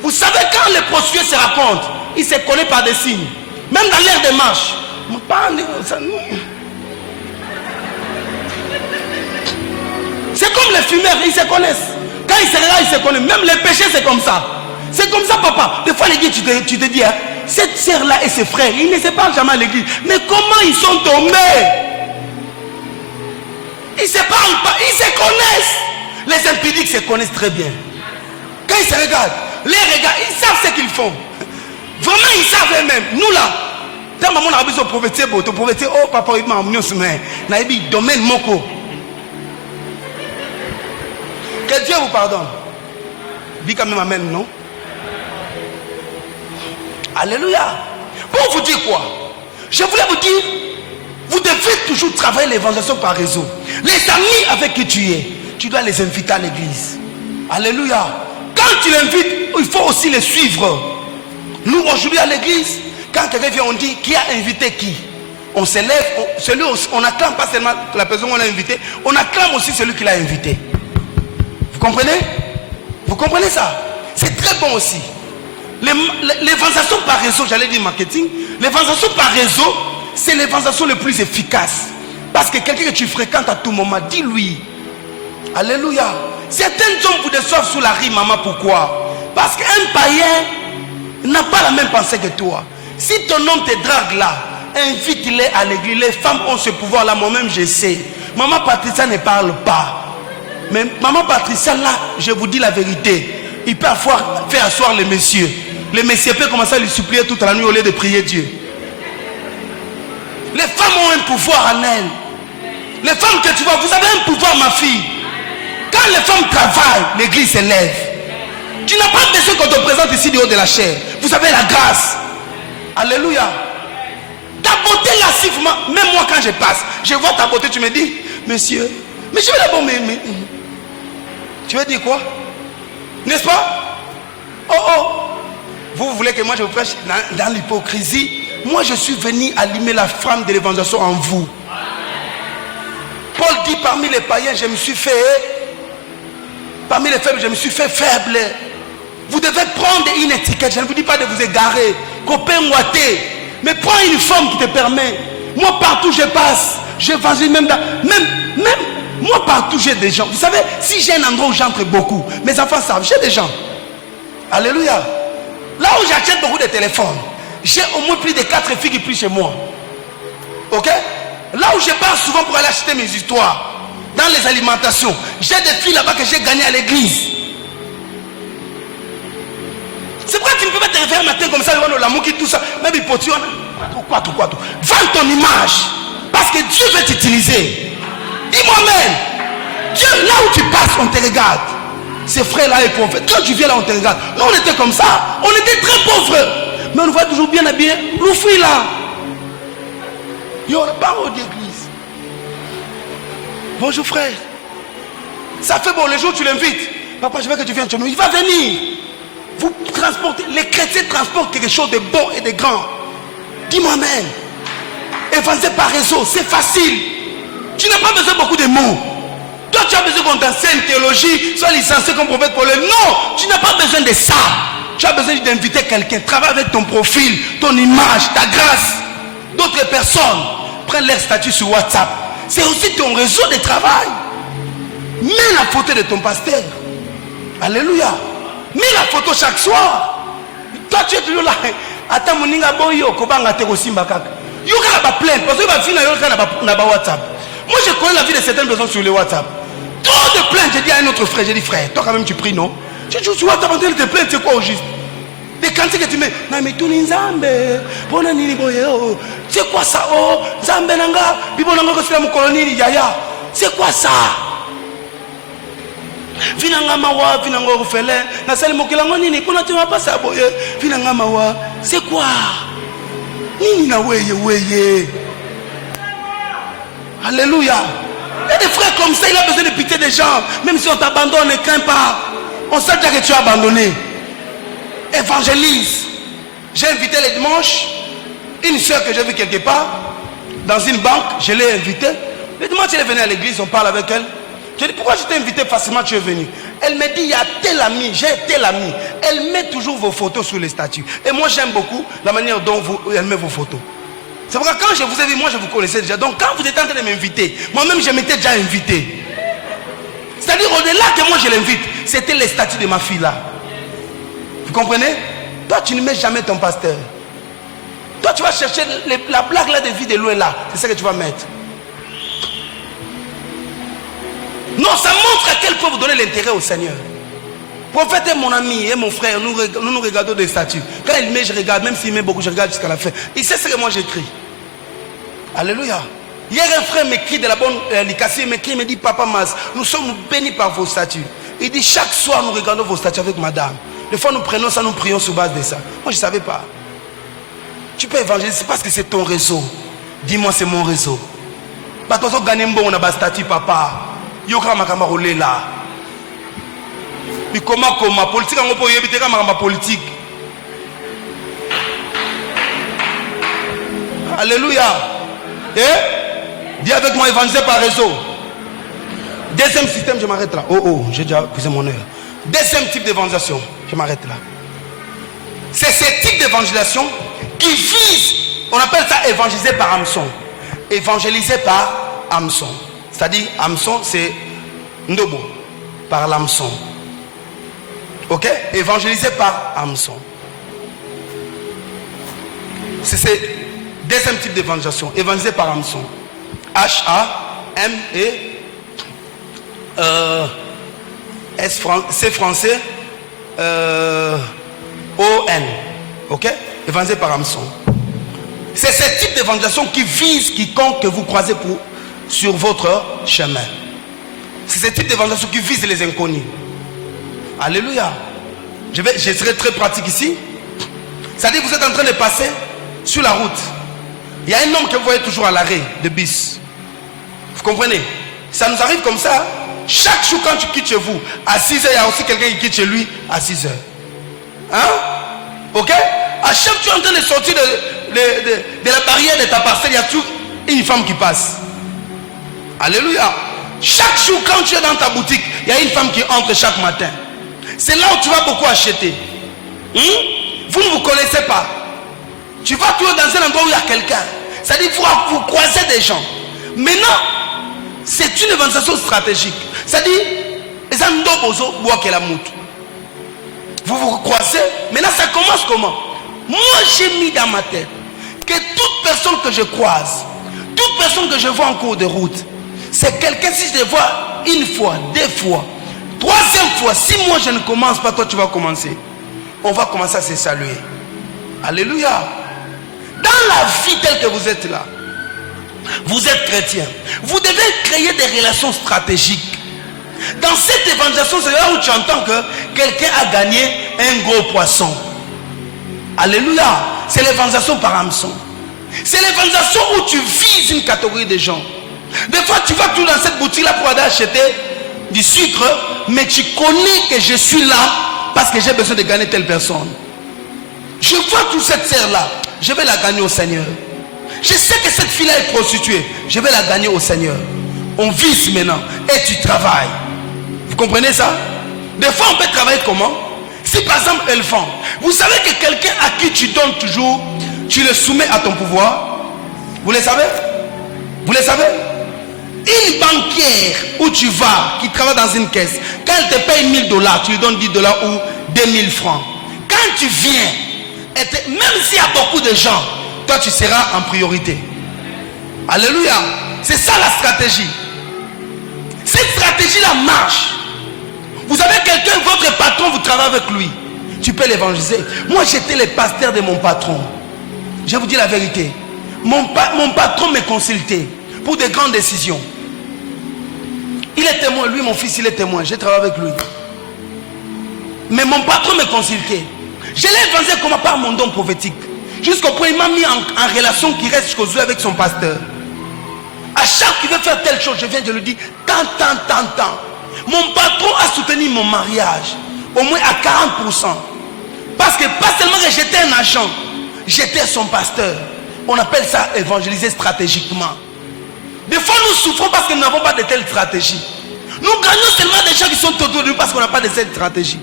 Vous savez, quand les prostituées se racontent, ils se connaissent par des signes. Même dans l'air de marche. C'est comme les fumeurs, ils se connaissent. Quand ils se regardent, ils se connaissent. Même les péchés, c'est comme ça. C'est comme ça, papa. Des fois, l'église, tu te dis, hein, cette sœur-là et ses frères, ils ne se parlent jamais à l'église. Mais comment ils sont tombés? Ils ne se parlent pas, ils se connaissent. Les impudiques se connaissent très bien. Quand ils se regardent, les regards, ils savent ce qu'ils font. Vraiment, ils savent eux-mêmes. Nous là, dans maman, on a besoin de prophétiser, oh papa, il m'a amené au sommet. Il dit, domaine moko. Que Dieu vous pardonne. Dis quand même amen, non? Alléluia. Pour vous dire quoi? Je voulais vous dire, vous devez toujours travailler l'évangélisation par réseau. Les amis avec qui tu es, tu dois les inviter à l'église. Alléluia. Quand tu l'invites, il faut aussi les suivre. Nous aujourd'hui à l'église, quand quelqu'un vient, on dit qui a invité qui. On se lève, on acclame pas seulement la personne qu'on a invitée, on acclame aussi celui qui l'a invité. Vous comprenez? Vous comprenez ça? C'est très bon aussi. L'évangélisation par réseau, j'allais dire marketing, l'évangélisation par réseau, c'est l'évangélisation le plus efficace. Parce que quelqu'un que tu fréquentes à tout moment, dis-lui. Alléluia. Certains hommes vous déçoivent sous la rue, maman, pourquoi? Parce qu'un païen n'a pas la même pensée que toi. Si ton homme te drague là, invite-les à l'église. Les femmes ont ce pouvoir là, moi-même je sais. Maman Patricia ne parle pas. Mais maman Patricia là, je vous dis la vérité, il peut faire asseoir les messieurs. Les messieurs peuvent commencer à lui supplier toute la nuit au lieu de prier Dieu. Les femmes ont un pouvoir en elles. Les femmes que tu vois, vous avez un pouvoir, ma fille. Quand les femmes travaillent, l'église s'élève. Tu n'as pas besoin qu'on te présente ici du haut de la chair. Vous avez la grâce. Alléluia. Ta beauté lascive, même moi quand je passe, je vois ta beauté, tu me dis, monsieur, mais je vais d'abord m'aimer. Tu veux dire quoi? N'est-ce pas? Oh. Vous voulez que moi je vous prêche dans l'hypocrisie? Moi je suis venu allumer la flamme de l'évangélisation en vous. Paul dit, parmi les païens, je me suis fait, parmi les faibles, je me suis fait faible. Vous devez prendre une étiquette. Je ne vous dis pas de vous égarer, copain moité, mais prends une forme qui te permet. Moi partout je passe, j'évangélise même moi partout j'ai des gens. Vous savez, si j'ai un endroit où j'entre beaucoup, mes enfants savent, j'ai des gens. Alléluia. Là où j'achète beaucoup de téléphones, j'ai au moins plus de 4 filles qui prient chez moi. Ok? Là où je pars souvent pour aller acheter mes histoires, dans les alimentations, j'ai des filles là-bas que j'ai gagnées à l'église. C'est pourquoi tu ne peux pas te réveiller un matin comme ça, l'amour qui tout ça, même il peut quoi. Vends ton image, parce que Dieu veut t'utiliser. Dis-moi même, Dieu, là où tu passes, on te regarde. Ces frères-là et prophètes, quand tu viens là, on te regarde. Nous, on était comme ça, on était très pauvres, mais on nous voit toujours bien habillés. L'oufri là, il y a pas d'église. Bonjour frère. Ça fait bon, le jour où tu l'invites, papa, je veux que tu viennes chez nous. Il va venir. Vous transportez, les chrétiens transportent quelque chose de bon et de grand. Dis-moi amen. Évangéliser par réseau, c'est facile. Tu n'as pas besoin de beaucoup de mots. Toi, tu as besoin qu'on t'enseigne théologie, sois licencié comme prophète pour le. Non, tu n'as pas besoin de ça. Tu as besoin d'inviter quelqu'un. Travaille avec ton profil, ton image, ta grâce. D'autres personnes prennent leur statut sur WhatsApp. C'est aussi ton réseau de travail. Mets la photo de ton pasteur. Alléluia. Mets la photo chaque soir. Toi, tu es toujours là. Attends, mon ninga boyo, kobanga te kosimba kaka. Yo kaka ba plainte parce que ba fina yo kaka na ba WhatsApp. Moi, je connais la vie de certaines personnes sur le WhatsApp. Trop de plaintes. J'ai dit à un autre frère, j'ai dit frère, toi quand même tu pries, non? Tu joues sur WhatsApp en train de te plaindre, c'est quoi au juste? Des cantiques que tu mets. Mais tout ni nzambe. Bona nini boyo. C'est quoi ça? Oh, nzambe nanga. Bibonanga ko sila mukoloni yaya. C'est quoi ça? Vinanga mawa, vinanga orphelin. Na sali mokilango nini? Kuna tu m'as pas ça boye. Vinanga mawa. C'est quoi? Nini na weye. Alléluia. Il y a des frères comme ça, il a besoin de pitié des gens. Même si on t'abandonne, ne crains pas. On sait déjà que tu es abandonné. Évangélise. J'ai invité les dimanches une soeur que j'ai vue quelque part dans une banque. Je l'ai invitée. Le dimanche, elle est venue à l'église, on parle avec elle. Je dis, pourquoi je t'ai invité facilement, tu es venu? Elle me dit, il y a tel ami, j'ai tel ami. Elle met toujours vos photos sur les statuts. Et moi, j'aime beaucoup la manière dont elle met vos photos. C'est pourquoi quand je vous ai vu, moi je vous connaissais déjà. Donc quand vous êtes en train de m'inviter, moi-même je m'étais déjà invité. C'est-à-dire au-delà que moi je l'invite, c'était les statuts de ma fille là. Vous comprenez? Toi tu ne mets jamais ton pasteur. Toi tu vas chercher la blague là de vie de loin là. C'est ça que tu vas mettre. Non, ça montre à quel point vous donnez l'intérêt au Seigneur. Prophète est mon ami et mon frère, nous regardons des statuts. Quand il met, je regarde, même s'il met beaucoup, je regarde jusqu'à la fin. Il sait ce que moi j'écris. Alléluia. Hier, un frère m'écrit de la bonne Likassi, il m'écrit, il me dit, Papa Mas, nous sommes bénis par vos statuts. Il dit, chaque soir, nous regardons vos statuts avec madame. Des fois, nous prenons ça, nous prions sur base de ça. Moi, je ne savais pas. Tu peux évangéliser, c'est parce que c'est ton réseau. Dis-moi, c'est mon réseau. Parce que gagner bon, on a un statut, papa. Yoka Makamarole là. Mais comment politique on peut éviter ma politique. Alléluia. Dis avec moi, évangéliser par réseau. Deuxième système, je m'arrête là. J'ai déjà posé mon heure. Deuxième type d'évangélisation, je m'arrête là. C'est ce type d'évangélisation qui vise, on appelle ça évangéliser par hameçon. Évangéliser par hameçon. C'est-à-dire, hameçon, c'est Ndobo. par l'hameçon. Ok? Évangéliser par hameçon. C'est ce deuxième type d'évangélisation. Évangéliser par hameçon. H-A-M-E c'est français O-N. Ok? Évangéliser par hameçon. C'est ce type d'évangélisation qui vise quiconque que vous croisez sur votre chemin. C'est ce type d'évangélisation qui vise les inconnus. Alléluia. Je serai très pratique ici. C'est-à-dire que vous êtes en train de passer sur la route. Il y a un homme que vous voyez toujours à l'arrêt de bus. Vous comprenez? Ça nous arrive comme ça. Chaque jour quand tu quittes chez vous, à 6h, il y a aussi quelqu'un qui quitte chez lui à 6h. Hein? Ok? À chaque fois que tu es en train de sortir de la barrière de ta parcelle, il y a toujours une femme qui passe. Alléluia. Chaque jour quand tu es dans ta boutique, il y a une femme qui entre chaque matin. C'est là où tu vas beaucoup acheter. Vous ne vous connaissez pas. Tu vas toujours dans un endroit où il y a quelqu'un. C'est-à-dire que vous croisez des gens. Maintenant, c'est une évangélisation stratégique. C'est-à-dire, vous vous croisez. Maintenant, ça commence comment? Moi, j'ai mis dans ma tête que toute personne que je croise, toute personne que je vois en cours de route, c'est quelqu'un, si je le vois une fois, deux fois, troisième fois, si moi je ne commence pas, toi tu vas commencer. On va commencer à se saluer. Alléluia. Dans la vie telle que vous êtes là, vous êtes chrétien, vous devez créer des relations stratégiques. Dans cette évangélisation, c'est là où tu entends que quelqu'un a gagné un gros poisson. Alléluia. C'est l'évangélisation par hameçon. C'est l'évangélisation où tu vises une catégorie de gens. Des fois, tu vas tout dans cette boutique-là pour aller acheter du sucre, mais tu connais que je suis là parce que j'ai besoin de gagner telle personne. Je vois toute cette sœur-là, je vais la gagner au Seigneur. Je sais que cette fille-là est prostituée, je vais la gagner au Seigneur. On vise maintenant et tu travailles. Vous comprenez ça? Des fois, on peut travailler comment? Si par exemple, elle vend, vous savez que quelqu'un à qui tu donnes toujours, tu le soumets à ton pouvoir. Vous le savez? Vous le savez? Une banquière où tu vas, qui travaille dans une caisse, quand elle te paye $1000, tu lui donnes $10 ou 2000 francs. Quand tu viens, même s'il y a beaucoup de gens, toi tu seras en priorité. Alléluia. C'est ça la stratégie. Cette stratégie-là marche. Vous avez quelqu'un, votre patron, vous travaillez avec lui. Tu peux l'évangéliser. Moi j'étais le pasteur de mon patron. Je vous dis la vérité. Mon patron me consultait pour des grandes décisions. Il est témoin, lui mon fils il est témoin, j'ai travaillé avec lui. Mais mon patron me consultait. Je l'ai évangélisé comment? Par mon don prophétique. Jusqu'au point il m'a mis en relation qui reste jusqu'au jour avec son pasteur. À chaque fois qu'il veut faire telle chose, je viens de lui dire tant. Mon patron a soutenu mon mariage au moins à 40%. Parce que pas seulement que j'étais un agent, j'étais son pasteur. On appelle ça évangéliser stratégiquement. Des fois nous souffrons parce que nous n'avons pas de telle stratégie. Nous gagnons seulement des gens qui sont autour de nous parce qu'on n'a pas de cette stratégie.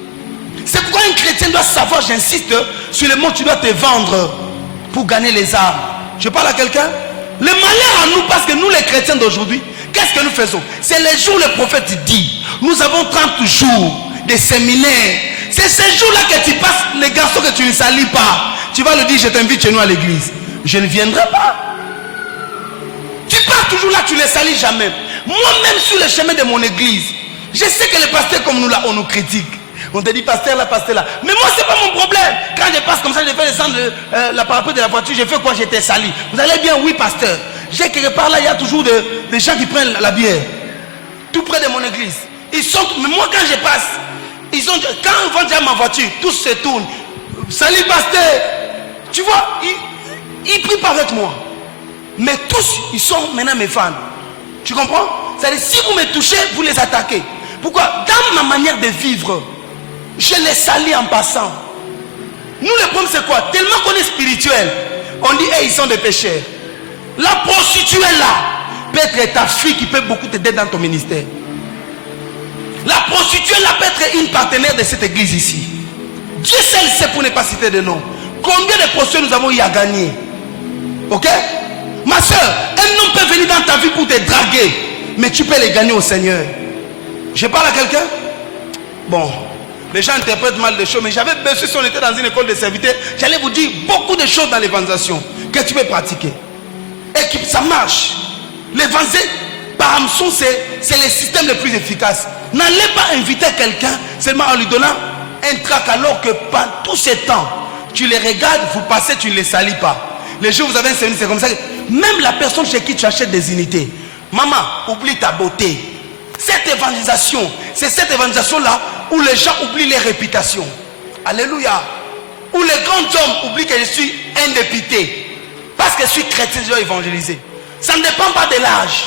C'est pourquoi un chrétien doit savoir, j'insiste sur le mot, tu dois te vendre pour gagner les âmes. Je parle à quelqu'un? Le malheur à nous, parce que nous les chrétiens d'aujourd'hui, qu'est-ce que nous faisons? C'est les jours où le prophète dit, nous avons 30 jours de séminaire. C'est ces jours-là que tu passes, les garçons que tu ne salis pas. Tu vas lui dire, je t'invite chez nous à l'église. Je ne viendrai pas. Tu passes toujours là, tu ne les salis jamais. Moi-même sur le chemin de mon église, je sais que les pasteurs comme nous là, on nous critique. On te dit pasteur là, pasteur là. Mais moi c'est pas mon problème. Quand je passe comme ça, je fais descendre la parapluie de la voiture, je fais quoi? J'étais sali. Vous allez bien? Oui pasteur. J'ai quelque part là, il y a toujours des gens qui prennent la bière. Tout près de mon église. Ils sont, mais moi quand je passe, quand ils vont dire ma voiture, tous se tournent. Salut pasteur. Tu vois, ils prient pas avec moi. Mais tous, ils sont maintenant mes fans. Tu comprends? C'est-à-dire, si vous me touchez, vous les attaquez. Pourquoi? Dans ma manière de vivre, je les salis en passant. Nous, le problème, c'est quoi? Tellement qu'on est spirituel, on dit, hey, ils sont des pécheurs. La prostituée là, peut être ta fille qui peut beaucoup t'aider dans ton ministère. La prostituée là peut être une partenaire de cette église ici. Dieu seul sait, pour ne pas citer de nom, combien de prostituées nous avons eu à gagner. Ok? Ma soeur, un homme peut venir dans ta vie pour te draguer, mais tu peux les gagner au Seigneur. Je parle à quelqu'un? Bon, les gens interprètent mal des choses, mais j'avais besoin, si on était dans une école de serviteurs, j'allais vous dire beaucoup de choses dans l'évangélisation que tu peux pratiquer. Et que ça marche. L'évangile par hameçon, c'est le système le plus efficace. N'allez pas inviter quelqu'un seulement en lui donnant un trac, alors que pendant tout ce temps, tu les regardes, vous passez, tu ne les salis pas. Les jours où vous avez un service, c'est comme ça que même la personne chez qui tu achètes des unités, maman, oublie ta beauté. Cette évangélisation, c'est cette évangélisation-là où les gens oublient les réputations. Alléluia. Où les grands hommes oublient que je suis un député. Parce que je suis chrétien, je dois évangéliser. Ça ne dépend pas de l'âge.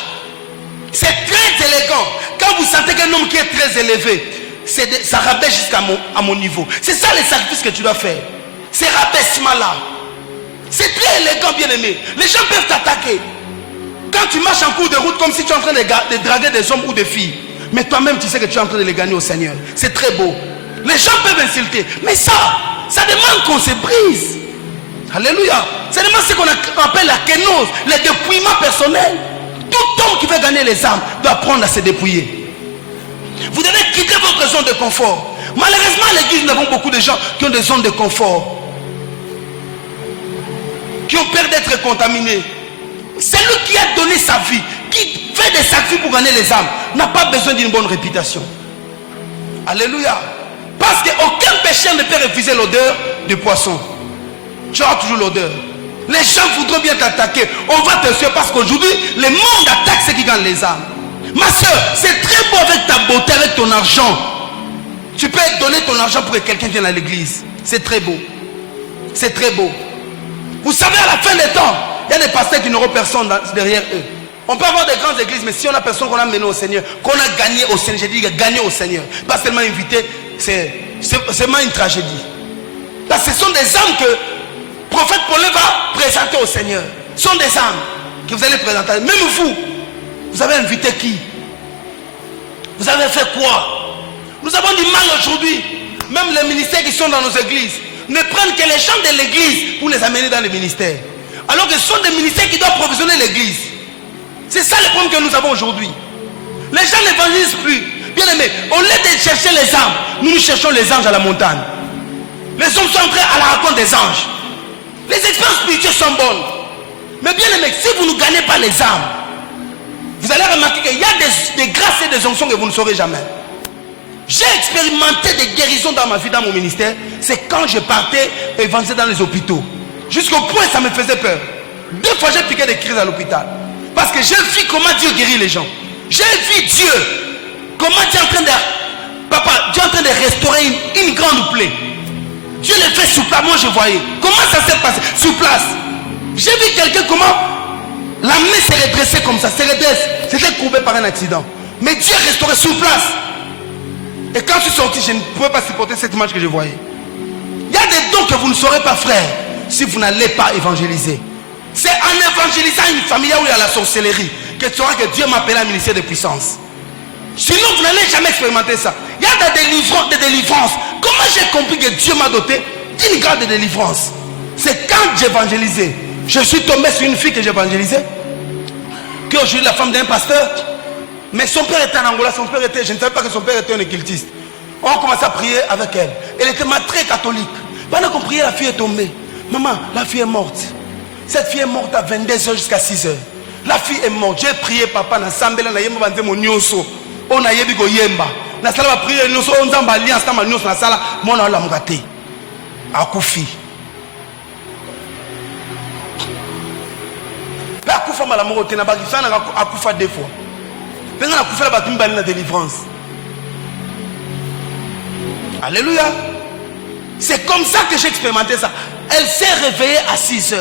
C'est très élégant. Quand vous sentez qu'un homme qui est très élevé, ça rabaisse jusqu'à mon niveau. C'est ça le sacrifice que tu dois faire. Ces rabaissements-là. C'est très élégant, bien aimé. Les gens peuvent t'attaquer. Quand tu marches en cours de route comme si tu es en train de draguer des hommes ou des filles, mais toi-même tu sais que tu es en train de les gagner au Seigneur. C'est très beau. Les gens peuvent insulter, mais ça demande qu'on se brise. Alléluia. Ça demande ce qu'on appelle la kénose, le dépouillement personnel. Tout homme qui veut gagner les âmes doit apprendre à se dépouiller. Vous devez quitter votre zone de confort. Malheureusement, à l'église, nous avons beaucoup de gens qui ont des zones de confort, qui ont peur d'être contaminés. Celui qui a donné sa vie, qui fait des sacrifices pour gagner les âmes, n'a pas besoin d'une bonne réputation. Alléluia. Parce qu'aucun pécheur ne peut refuser l'odeur du poisson. Tu auras toujours l'odeur. Les gens voudront bien t'attaquer. On va te suivre parce qu'aujourd'hui, le monde attaque ceux qui gagnent les âmes. Ma soeur, c'est très beau avec ta beauté, avec ton argent. Tu peux donner ton argent pour que quelqu'un vienne à l'église. C'est très beau. C'est très beau. Vous savez, à la fin des temps, il y a des pasteurs qui n'auront personne derrière eux. On peut avoir des grandes églises, mais si on a personne qu'on a mené au Seigneur, qu'on a gagné au Seigneur, j'ai dit gagné au Seigneur, pas seulement invité, c'est vraiment une tragédie. Parce que ce sont des âmes que le prophète Paul va présenter au Seigneur. Ce sont des âmes que vous allez présenter. Même vous avez invité qui? Vous avez fait quoi? Nous avons du mal aujourd'hui. Même les ministères qui sont dans nos églises ne prennent que les gens de l'église pour les amener dans les ministères. Alors que ce sont des ministères qui doivent provisionner l'église. C'est ça le problème que nous avons aujourd'hui. Les gens n'évangélisent plus. Bien aimé, au lieu de chercher les âmes, nous cherchons les anges à la montagne. Les hommes sont entrés à la rencontre des anges. Les expériences spirituelles sont bonnes. Mais bien aimé, si vous ne gagnez pas les âmes, vous allez remarquer qu'il y a des grâces et des onctions que vous ne saurez jamais. J'ai expérimenté des guérisons dans ma vie, dans mon ministère. C'est quand je partais évangéliser dans les hôpitaux. Jusqu'au point ça me faisait peur. 2 fois j'ai piqué des crises à l'hôpital. Parce que j'ai vu comment Dieu guérit les gens. J'ai vu Dieu. Comment Dieu est en train de... Papa, Dieu est en train de restaurer une grande plaie. Dieu le fait sur place. Moi je voyais. Comment ça s'est passé? Sur place. J'ai vu quelqu'un comment la main s'est redressée comme ça. Se redresse. C'était courbé par un accident. Mais Dieu est restauré sur place. Et quand je suis sorti, je ne pouvais pas supporter cette image que je voyais. Il y a des dons que vous ne saurez pas, frère, si vous n'allez pas évangéliser. C'est en évangélisant une famille où il y a la sorcellerie que tu sauras que Dieu m'a appelé à un ministère de puissance. Sinon, vous n'allez jamais expérimenter ça. Il y a des délivrances. Comment j'ai compris que Dieu m'a doté d'une grande délivrance? C'est quand j'évangélisais. Je suis tombé sur une fille que j'évangélisais, qui aujourd'hui la femme d'un pasteur. Mais son père était en Angola, je ne savais pas que son père était un occultiste. On a commencé à prier avec elle. Elle était très catholique. Pendant qu'on priait, la fille est tombée. Maman, la fille est morte. Cette fille est morte à 22h jusqu'à 6h. La fille est morte. J'ai prié, papa, na sambela na yemba bande mon nyoso. On a yebi go yemba. Na sala ba prier nyoso on zamba alliance na nyoso na sala mona la mugate. Akufi. Pa akufa mala mokote na ba kifana akufa 2 fois. Pendant akufa la batumba na délivrance. Alléluia. C'est comme ça que j'ai expérimenté ça. Elle s'est réveillée à 6h.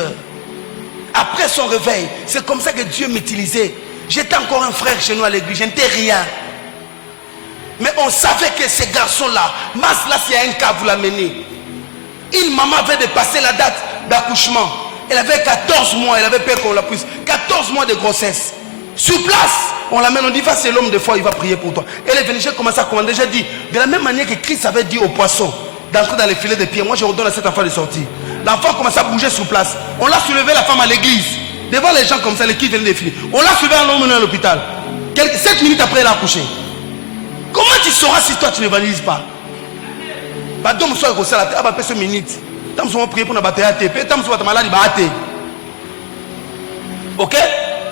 Après son réveil, c'est comme ça que Dieu m'utilisait. J'étais encore un frère chez nous à l'église, je n'étais rien. Mais on savait que ces garçons-là, là, s'il y a un cas, vous l'amenez. Une maman avait dépassé la date d'accouchement. Elle avait 14 mois, elle avait peur qu'on la pousse. 14 mois de grossesse. Sur place, on l'amène, on dit, va, c'est l'homme de foi, il va prier pour toi. Elle est venue, j'ai commencé à commander, j'ai dit, de la même manière que Christ avait dit aux poissons d'entrer dans les filets de pieds, moi je redonne à cet enfant de sortir. L'enfant commence à bouger sur place. On l'a soulevé, la femme à l'église. Devant les gens comme ça, les qui viennent défiler. On l'a soulevé, on l'a emmené à l'hôpital. 7 minutes après, elle a accouché. Comment tu sauras si toi tu n'évangélises pas. Pardon, je suis à la tête, à minute. Tant que je prier pour la bataille à TP, tant que je suis malade, il va. Ok?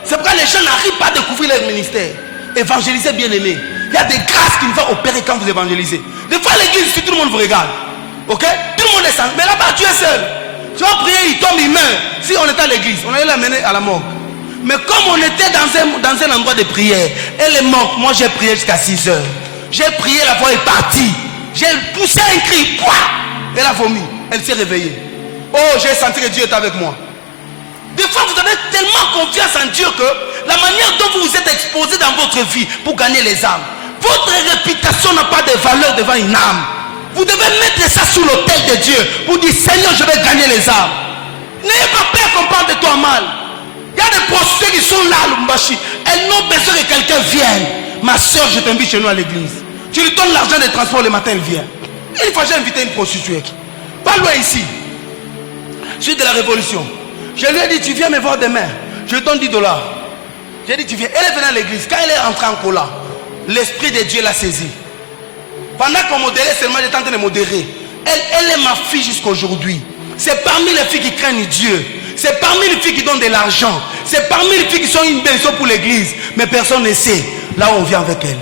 C'est pourquoi les gens n'arrivent pas à découvrir leur ministère. Évangéliser, bien aimé. Il y a des grâces qui vont opérer quand vous évangélisez. Des fois, l'église, si tout le monde vous regarde. Ok? Tout le monde est sans. Mais là-bas, tu es seul. Tu vas prier, il tombe, il meurt. Si on était à l'église, on allait l'amener à la mort. Mais comme on était dans un endroit de prière, elle est morte. Moi, j'ai prié jusqu'à 6 heures. J'ai prié, la voix est partie. J'ai poussé un cri. Pouah! Elle a vomi. Elle s'est réveillée. Oh, j'ai senti que Dieu est avec moi. Des fois, vous avez tellement confiance en Dieu que la manière dont vous vous êtes exposé dans votre vie pour gagner les âmes, votre réputation n'a pas de valeur devant une âme. Vous devez mettre ça sous l'autel de Dieu pour dire Seigneur, je vais gagner les âmes. N'ayez pas peur qu'on parle de toi mal. Il y a des prostituées qui sont là, Lumbashi. Elles n'ont besoin que quelqu'un vienne. Ma soeur, je t'invite chez nous à l'église. Tu lui donnes l'argent de transport le matin, elle vient. Une fois, j'ai invité une prostituée. Pas loin ici. Suite de la révolution. Je lui ai dit, tu viens me voir demain. Je lui donne $10. J'ai dit, tu viens. Elle est venue à l'église. Quand elle est entrée en cola, l'esprit de Dieu l'a saisie. Pendant qu'on modérait seulement, j'étais en train de modérer. Elle est ma fille jusqu'aujourd'hui. C'est parmi les filles qui craignent Dieu. C'est parmi les filles qui donnent de l'argent. C'est parmi les filles qui sont une bénédiction pour l'église. Mais personne ne sait là où on vient avec elle.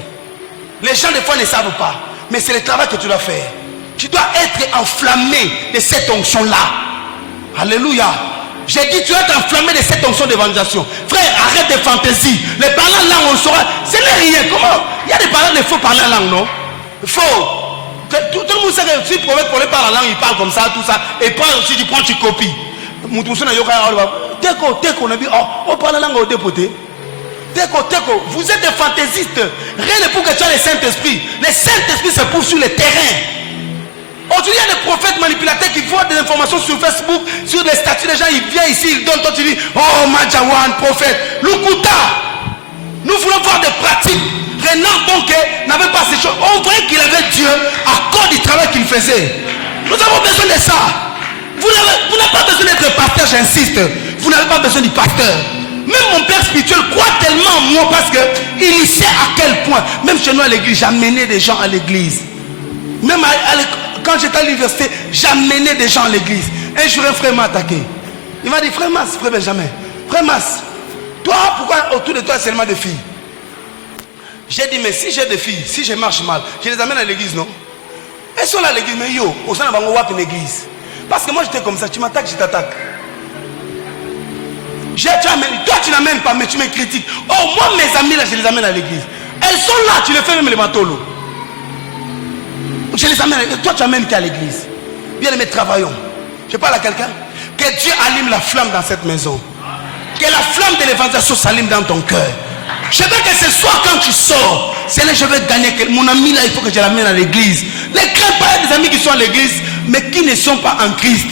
Les gens des fois ne savent pas. Mais c'est le travail que tu dois faire. Tu dois être enflammé de cette onction-là. Alléluia. J'ai dit, tu dois être enflammé de cette onction d'évangélisation. Frère, arrête de fantaisie. Les parlants langue, on le saura. Ce n'est rien. Comment? Il y a des parlants, il faut parler la langue, non? Faux. Tout le monde sait que si le prophète parle la langue, il parle comme ça, tout ça. Et si tu prends, tu copies. Teko, on a dit, on parle la langue au dépoté. Teko, vous êtes des fantaisistes. Rien n'est pour que tu aies le Saint-Esprit. Le Saint-Esprit se pousse sur le terrain. Aujourd'hui, il y a des prophètes manipulateurs qui voient des informations sur Facebook, sur les statuts des gens, ils viennent ici, ils donnent, toi tu dis, oh Majawan, prophète, Lukuta. Nous voulons voir des pratiques. Renard Bonke n'avait pas ces choses. On voyait qu'il avait Dieu à cause du travail qu'il faisait. Nous avons besoin de ça. Vous n'avez pas besoin d'être pasteur, j'insiste. Vous n'avez pas besoin du pasteur. Même mon père spirituel croit tellement en moi parce qu'il sait à quel point, même chez nous à l'église, j'amenais des gens à l'église. Même quand j'étais à l'université, j'amenais des gens à l'église. Un jour, un frère m'a attaqué. Il m'a dit, frère Mas, frère Benjamin, frère Mas, toi, pourquoi autour de toi seulement des filles? J'ai dit, mais si j'ai des filles, si je marche mal, je les amène à l'église, non? Elles sont là à l'église, mais yo, au sein de une église. Parce que moi, j'étais comme ça, tu m'attaques, je t'attaque. Toi, tu n'amènes pas, mais tu me critiques. Oh, moi, mes amis, là, je les amène à l'église. Elles sont là, tu les fais même les manteaux. Je les amène. Toi, tu amènes qui à l'église? Bien aimé, travaillons. Je parle à quelqu'un. Que Dieu allume la flamme dans cette maison. Que la flamme de l'évangélisation s'allume dans ton cœur. Je veux que ce soir, quand tu sors, Seigneur, je veux gagner. Mon ami là, il faut que je l'amène à l'église. Ne crains pas, il y a des amis qui sont à l'église, mais qui ne sont pas en Christ.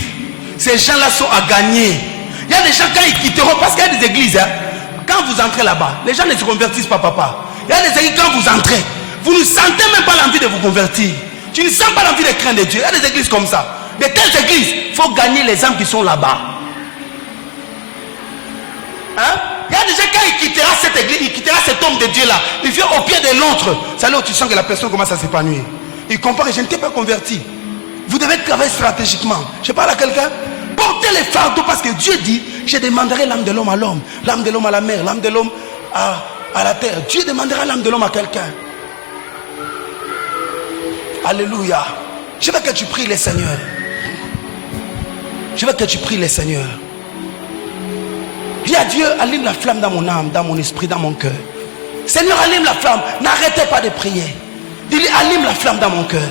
Ces gens-là sont à gagner. Il y a des gens, quand ils quitteront, parce qu'il y a des églises, hein, quand vous entrez là-bas, les gens ne se convertissent pas, papa. Il y a des églises, quand vous entrez, vous ne sentez même pas l'envie de vous convertir. Tu ne sens pas l'envie de craindre Dieu. Il y a des églises comme ça. De telles églises, il faut gagner les âmes qui sont là-bas. Hein? Il y a des gens, quand il quittera cette église, il quittera cet homme de Dieu là, il vient au pied de l'autre. C'est là où tu sens que la personne commence à s'épanouir. Il comprend que je ne t'ai pas converti. Vous devez travailler stratégiquement. Je parle à quelqu'un. Portez les fardeaux parce que Dieu dit, je demanderai l'âme de l'homme à l'homme, l'âme de l'homme à la mer, l'âme de l'homme à la terre. Dieu demandera l'âme de l'homme à quelqu'un. Alléluia. Je veux que tu pries le Seigneur. Je veux que tu pries le Seigneur. Dis à Dieu, allume la flamme dans mon âme, dans mon esprit, dans mon cœur. Seigneur, allume la flamme. N'arrêtez pas de prier. Dis-lui, allume la flamme dans mon cœur.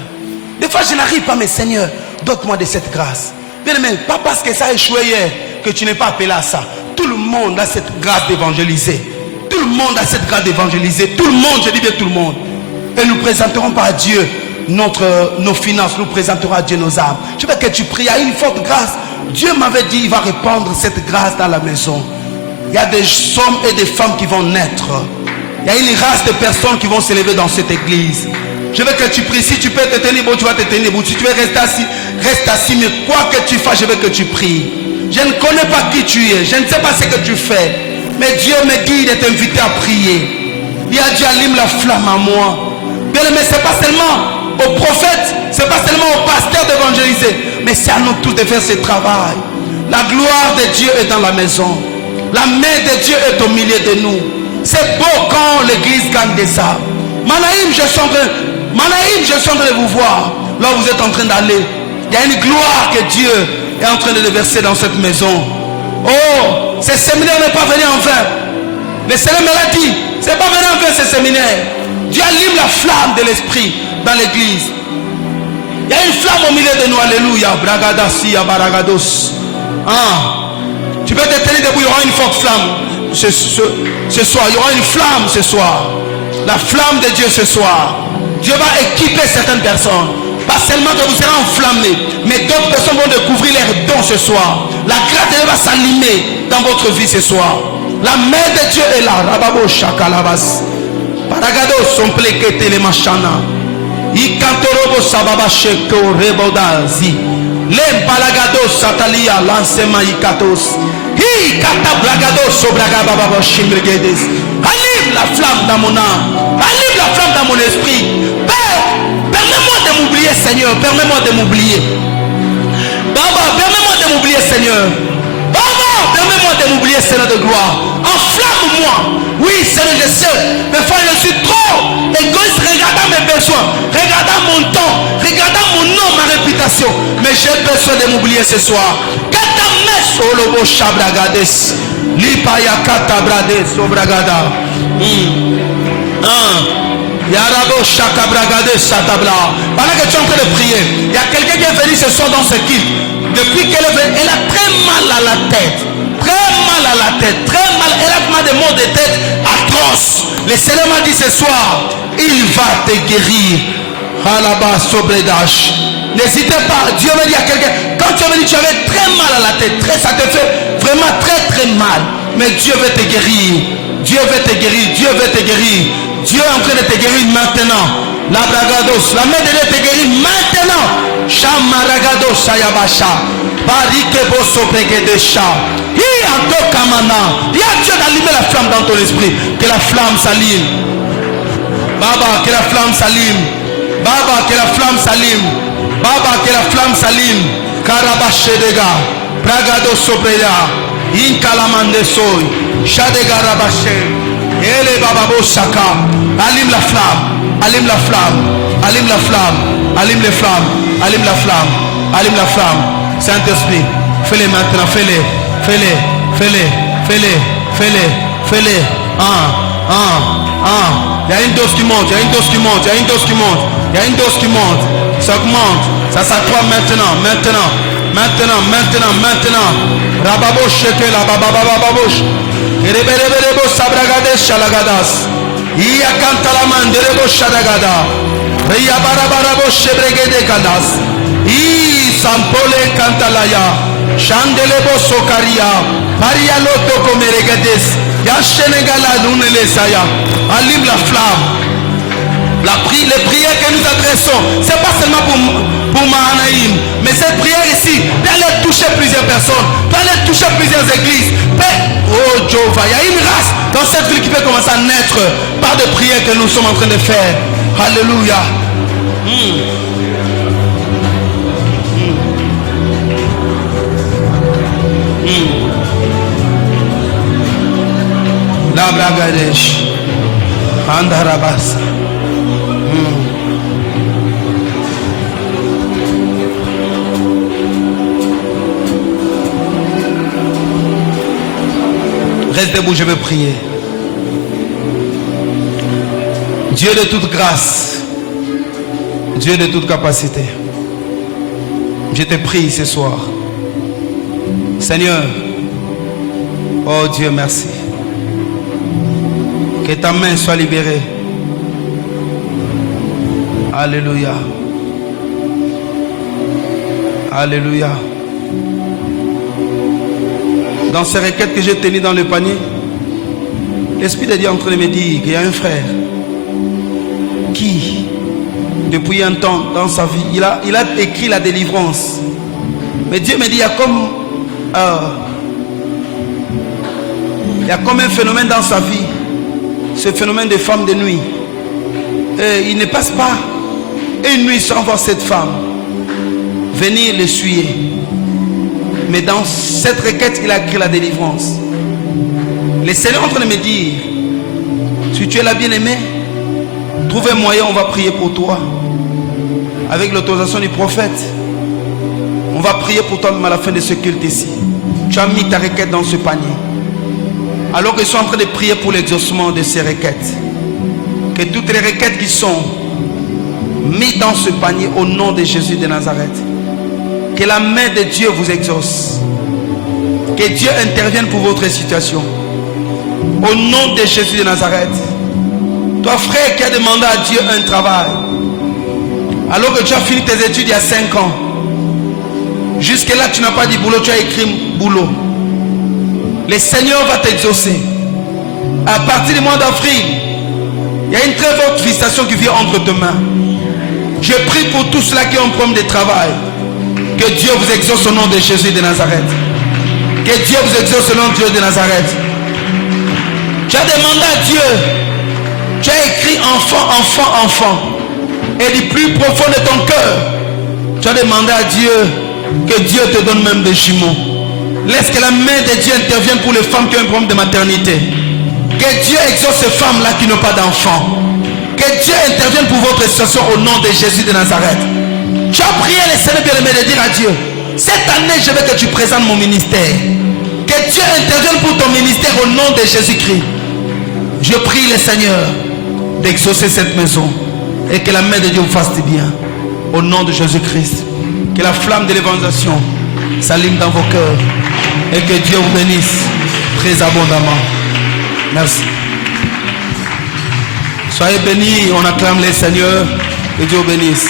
Des fois, je n'arrive pas, mais Seigneur, donne-moi de cette grâce. Bien aimé, pas parce que ça a échoué hier que tu n'es pas appelé à ça. Tout le monde a cette grâce d'évangéliser. Tout le monde a cette grâce d'évangéliser. Tout le monde, je dis bien tout le monde. Et nous présenterons pas à Dieu nos finances, nous présenterons à Dieu nos âmes. Je veux que tu pries, il y a une forte grâce. Dieu m'avait dit, il va répandre cette grâce dans la maison. Il y a des hommes et des femmes qui vont naître. Il y a une race de personnes qui vont s'élever dans cette église. Je veux que tu pries. Si tu peux te tenir debout, tu vas te tenir debout. Si tu veux rester assis, reste assis. Mais quoi que tu fasses, je veux que tu pries. Je ne connais pas qui tu es. Je ne sais pas ce que tu fais. Mais Dieu me dit de t'inviter à prier. Il a dit, allume la flamme à moi. Bien-aimé, ce n'est pas seulement aux prophètes, ce n'est pas seulement aux pasteurs d'évangéliser, mais c'est à nous tous de faire ce travail. La gloire de Dieu est dans la maison. La main de Dieu est au milieu de nous. C'est beau quand l'église gagne des âmes. Manaïm, je suis en train de vous voir. Là où vous êtes en train d'aller, il y a une gloire que Dieu est en train de déverser dans cette maison. Oh, ce séminaire n'est pas venu en vain. Le Seigneur me l'a dit, ce n'est pas venu en vain ce séminaire. Dieu allume la flamme de l'esprit dans l'église. Il y a une flamme au milieu de nous. Alléluia. Bragadasia baragados. Tu peux te tenir debout, il y aura une forte flamme ce soir. Il y aura une flamme ce soir. La flamme de Dieu ce soir. Dieu va équiper certaines personnes. Pas seulement que vous serez enflammés, mais d'autres personnes vont découvrir leurs dons ce soir. La grâce de Dieu va s'allumer dans votre vie ce soir. La main de Dieu est là. Rababo shakalabas. Paragados son plekete le machana. Ikantorobo sababa sheko rebodazi. Lem palagados satalia lansema ikatos. Hi katabragados sobragababa shimregedes. Allume la flamme dans mon âme. Allume la flamme dans mon esprit. Père, permets-moi de m'oublier, Seigneur. Permets-moi de m'oublier. Baba, permets-moi de m'oublier, Seigneur. Baba, permets-moi de m'oublier, Seigneur de gloire. Enflamme-moi. Oui, Seigneur, je sais. Mais frère, je suis trop égoïste. Regardant mes besoins, regardant mon temps, regardant mon nom, ma réputation. Mais j'ai besoin de m'oublier ce soir. Katames olobo shabragades. Lipaya katabrades obragada. Yarabo shakabragades satabla. Pendant que tu es en train de prier, il y a quelqu'un qui est venu ce soir dans ce kit. Depuis qu'elle est venue, elle a très mal à la tête. Très mal à la tête, très mal. Elle a vraiment des maux de tête atroces. Le Seigneur m'a dit ce soir, il va te guérir. Halaba sobredash. N'hésitez pas, Dieu m'a dit à quelqu'un, quand tu es venu, tu avais très mal à la tête, ça te fait vraiment très mal. Mais Dieu veut te guérir. Dieu veut te guérir, Dieu veut te guérir. Dieu est en train de te guérir maintenant. La bragados, la main de Dieu te guérit maintenant. Shamaragados sayabasha. Barike bosso pregedesha. Hi anto kamana. Dis à Dieu d'allumer la flamme dans ton esprit. Que la flamme s'allume. Baba, que la flamme s'allume. Baba, que la flamme s'allume. Baba, que la flamme s'allume. Karabache dega. Bragados sopreda. Inkalamande soy. Shadega rabache. Ele bababo saka. Allume la flamme. Allume la flamme. Allume la flamme. Allume les flammes. Allume la flamme. Allume la flamme. Saint-Esprit, fais-les maintenant, fais-les. Fais-les. Fais-les. Fais-les. Fais-les. Fais-les. Il y a une dose qui monte. Il y a une dose qui monte. Il y a une dose qui monte. Il y a une dose qui monte. Ça augmente. Ça s'accroît maintenant. Maintenant. Maintenant. Maintenant. Maintenant. Rababosh sheke la bababababosh. Ereberebo sabragades shalagadas. Iya kantalaman derebo shadagada. Iya barabarabo shebregede kadas. I sampole kantalaya. Chandelebo sokaria. Maria loto komeregedes. Ya shenegala nunele saya. Allume la flamme. Les prières que nous adressons, ce n'est pas seulement pour Mahanaïm, mais cette prière ici, peut aller toucher plusieurs personnes, peut aller toucher plusieurs églises. Oh Jéhovah, il y a une race dans cette ville qui peut commencer à naître par des prières que nous sommes en train de faire. Alléluia. La Bragadesh Andarabas. Reste debout, je vais prier. Dieu de toute grâce, Dieu de toute capacité, je te prie ce soir. Seigneur, oh Dieu, merci. Que ta main soit libérée. Alléluia. Alléluia. Dans ces requêtes que j'ai tenues dans le panier, l'Esprit de Dieu est en train de me dire qu'il y a un frère qui, depuis un temps dans sa vie, il a écrit la délivrance. Mais Dieu me dit, il y a comme un phénomène dans sa vie, ce phénomène de femme de nuit. il ne passe pas une nuit sans voir cette femme venir l'essuyer. Mais dans cette requête, il a écrit la délivrance. Le Seigneur est en train de me dire, si tu es la bien-aimée, trouve un moyen, on va prier pour toi. Avec l'autorisation du prophète, on va prier pour toi même à la fin de ce culte ici. Tu as mis ta requête dans ce panier. Alors que je suis en train de prier pour l'exaucement de ces requêtes. Que toutes les requêtes qui sont mises dans ce panier au nom de Jésus de Nazareth. Que la main de Dieu vous exauce. Que Dieu intervienne pour votre situation. Au nom de Jésus de Nazareth. Toi frère qui a demandé à Dieu un travail. Alors que tu as fini tes études il y a 5 ans. Jusque là tu n'as pas dit boulot, tu as écrit boulot. Le Seigneur va t'exaucer. À partir du mois d'avril, il y a une très forte visitation qui vient entre tes mains. Je prie pour tous ceux qui ont un problème de travail. Que Dieu vous exauce au nom de Jésus de Nazareth. Que Dieu vous exauce au nom de Dieu de Nazareth. Tu as demandé à Dieu. Tu as écrit enfant, enfant, enfant. Et du plus profond de ton cœur, tu as demandé à Dieu que Dieu te donne même des jumeaux. Laisse que la main de Dieu intervienne pour les femmes qui ont un problème de maternité. Que Dieu exauce ces femmes-là qui n'ont pas d'enfants. Que Dieu intervienne pour votre situation au nom de Jésus de Nazareth. Tu as prié le Seigneur bien-aimé de dire à Dieu, cette année je veux que tu présentes mon ministère. Que Dieu intervienne pour ton ministère au nom de Jésus-Christ. Je prie le Seigneur d'exaucer cette maison et que la main de Dieu vous fasse du bien au nom de Jésus-Christ. Que la flamme de l'évangélisation s'allume dans vos cœurs et que Dieu vous bénisse très abondamment. Merci. Soyez bénis, on acclame le Seigneur, que Dieu vous bénisse.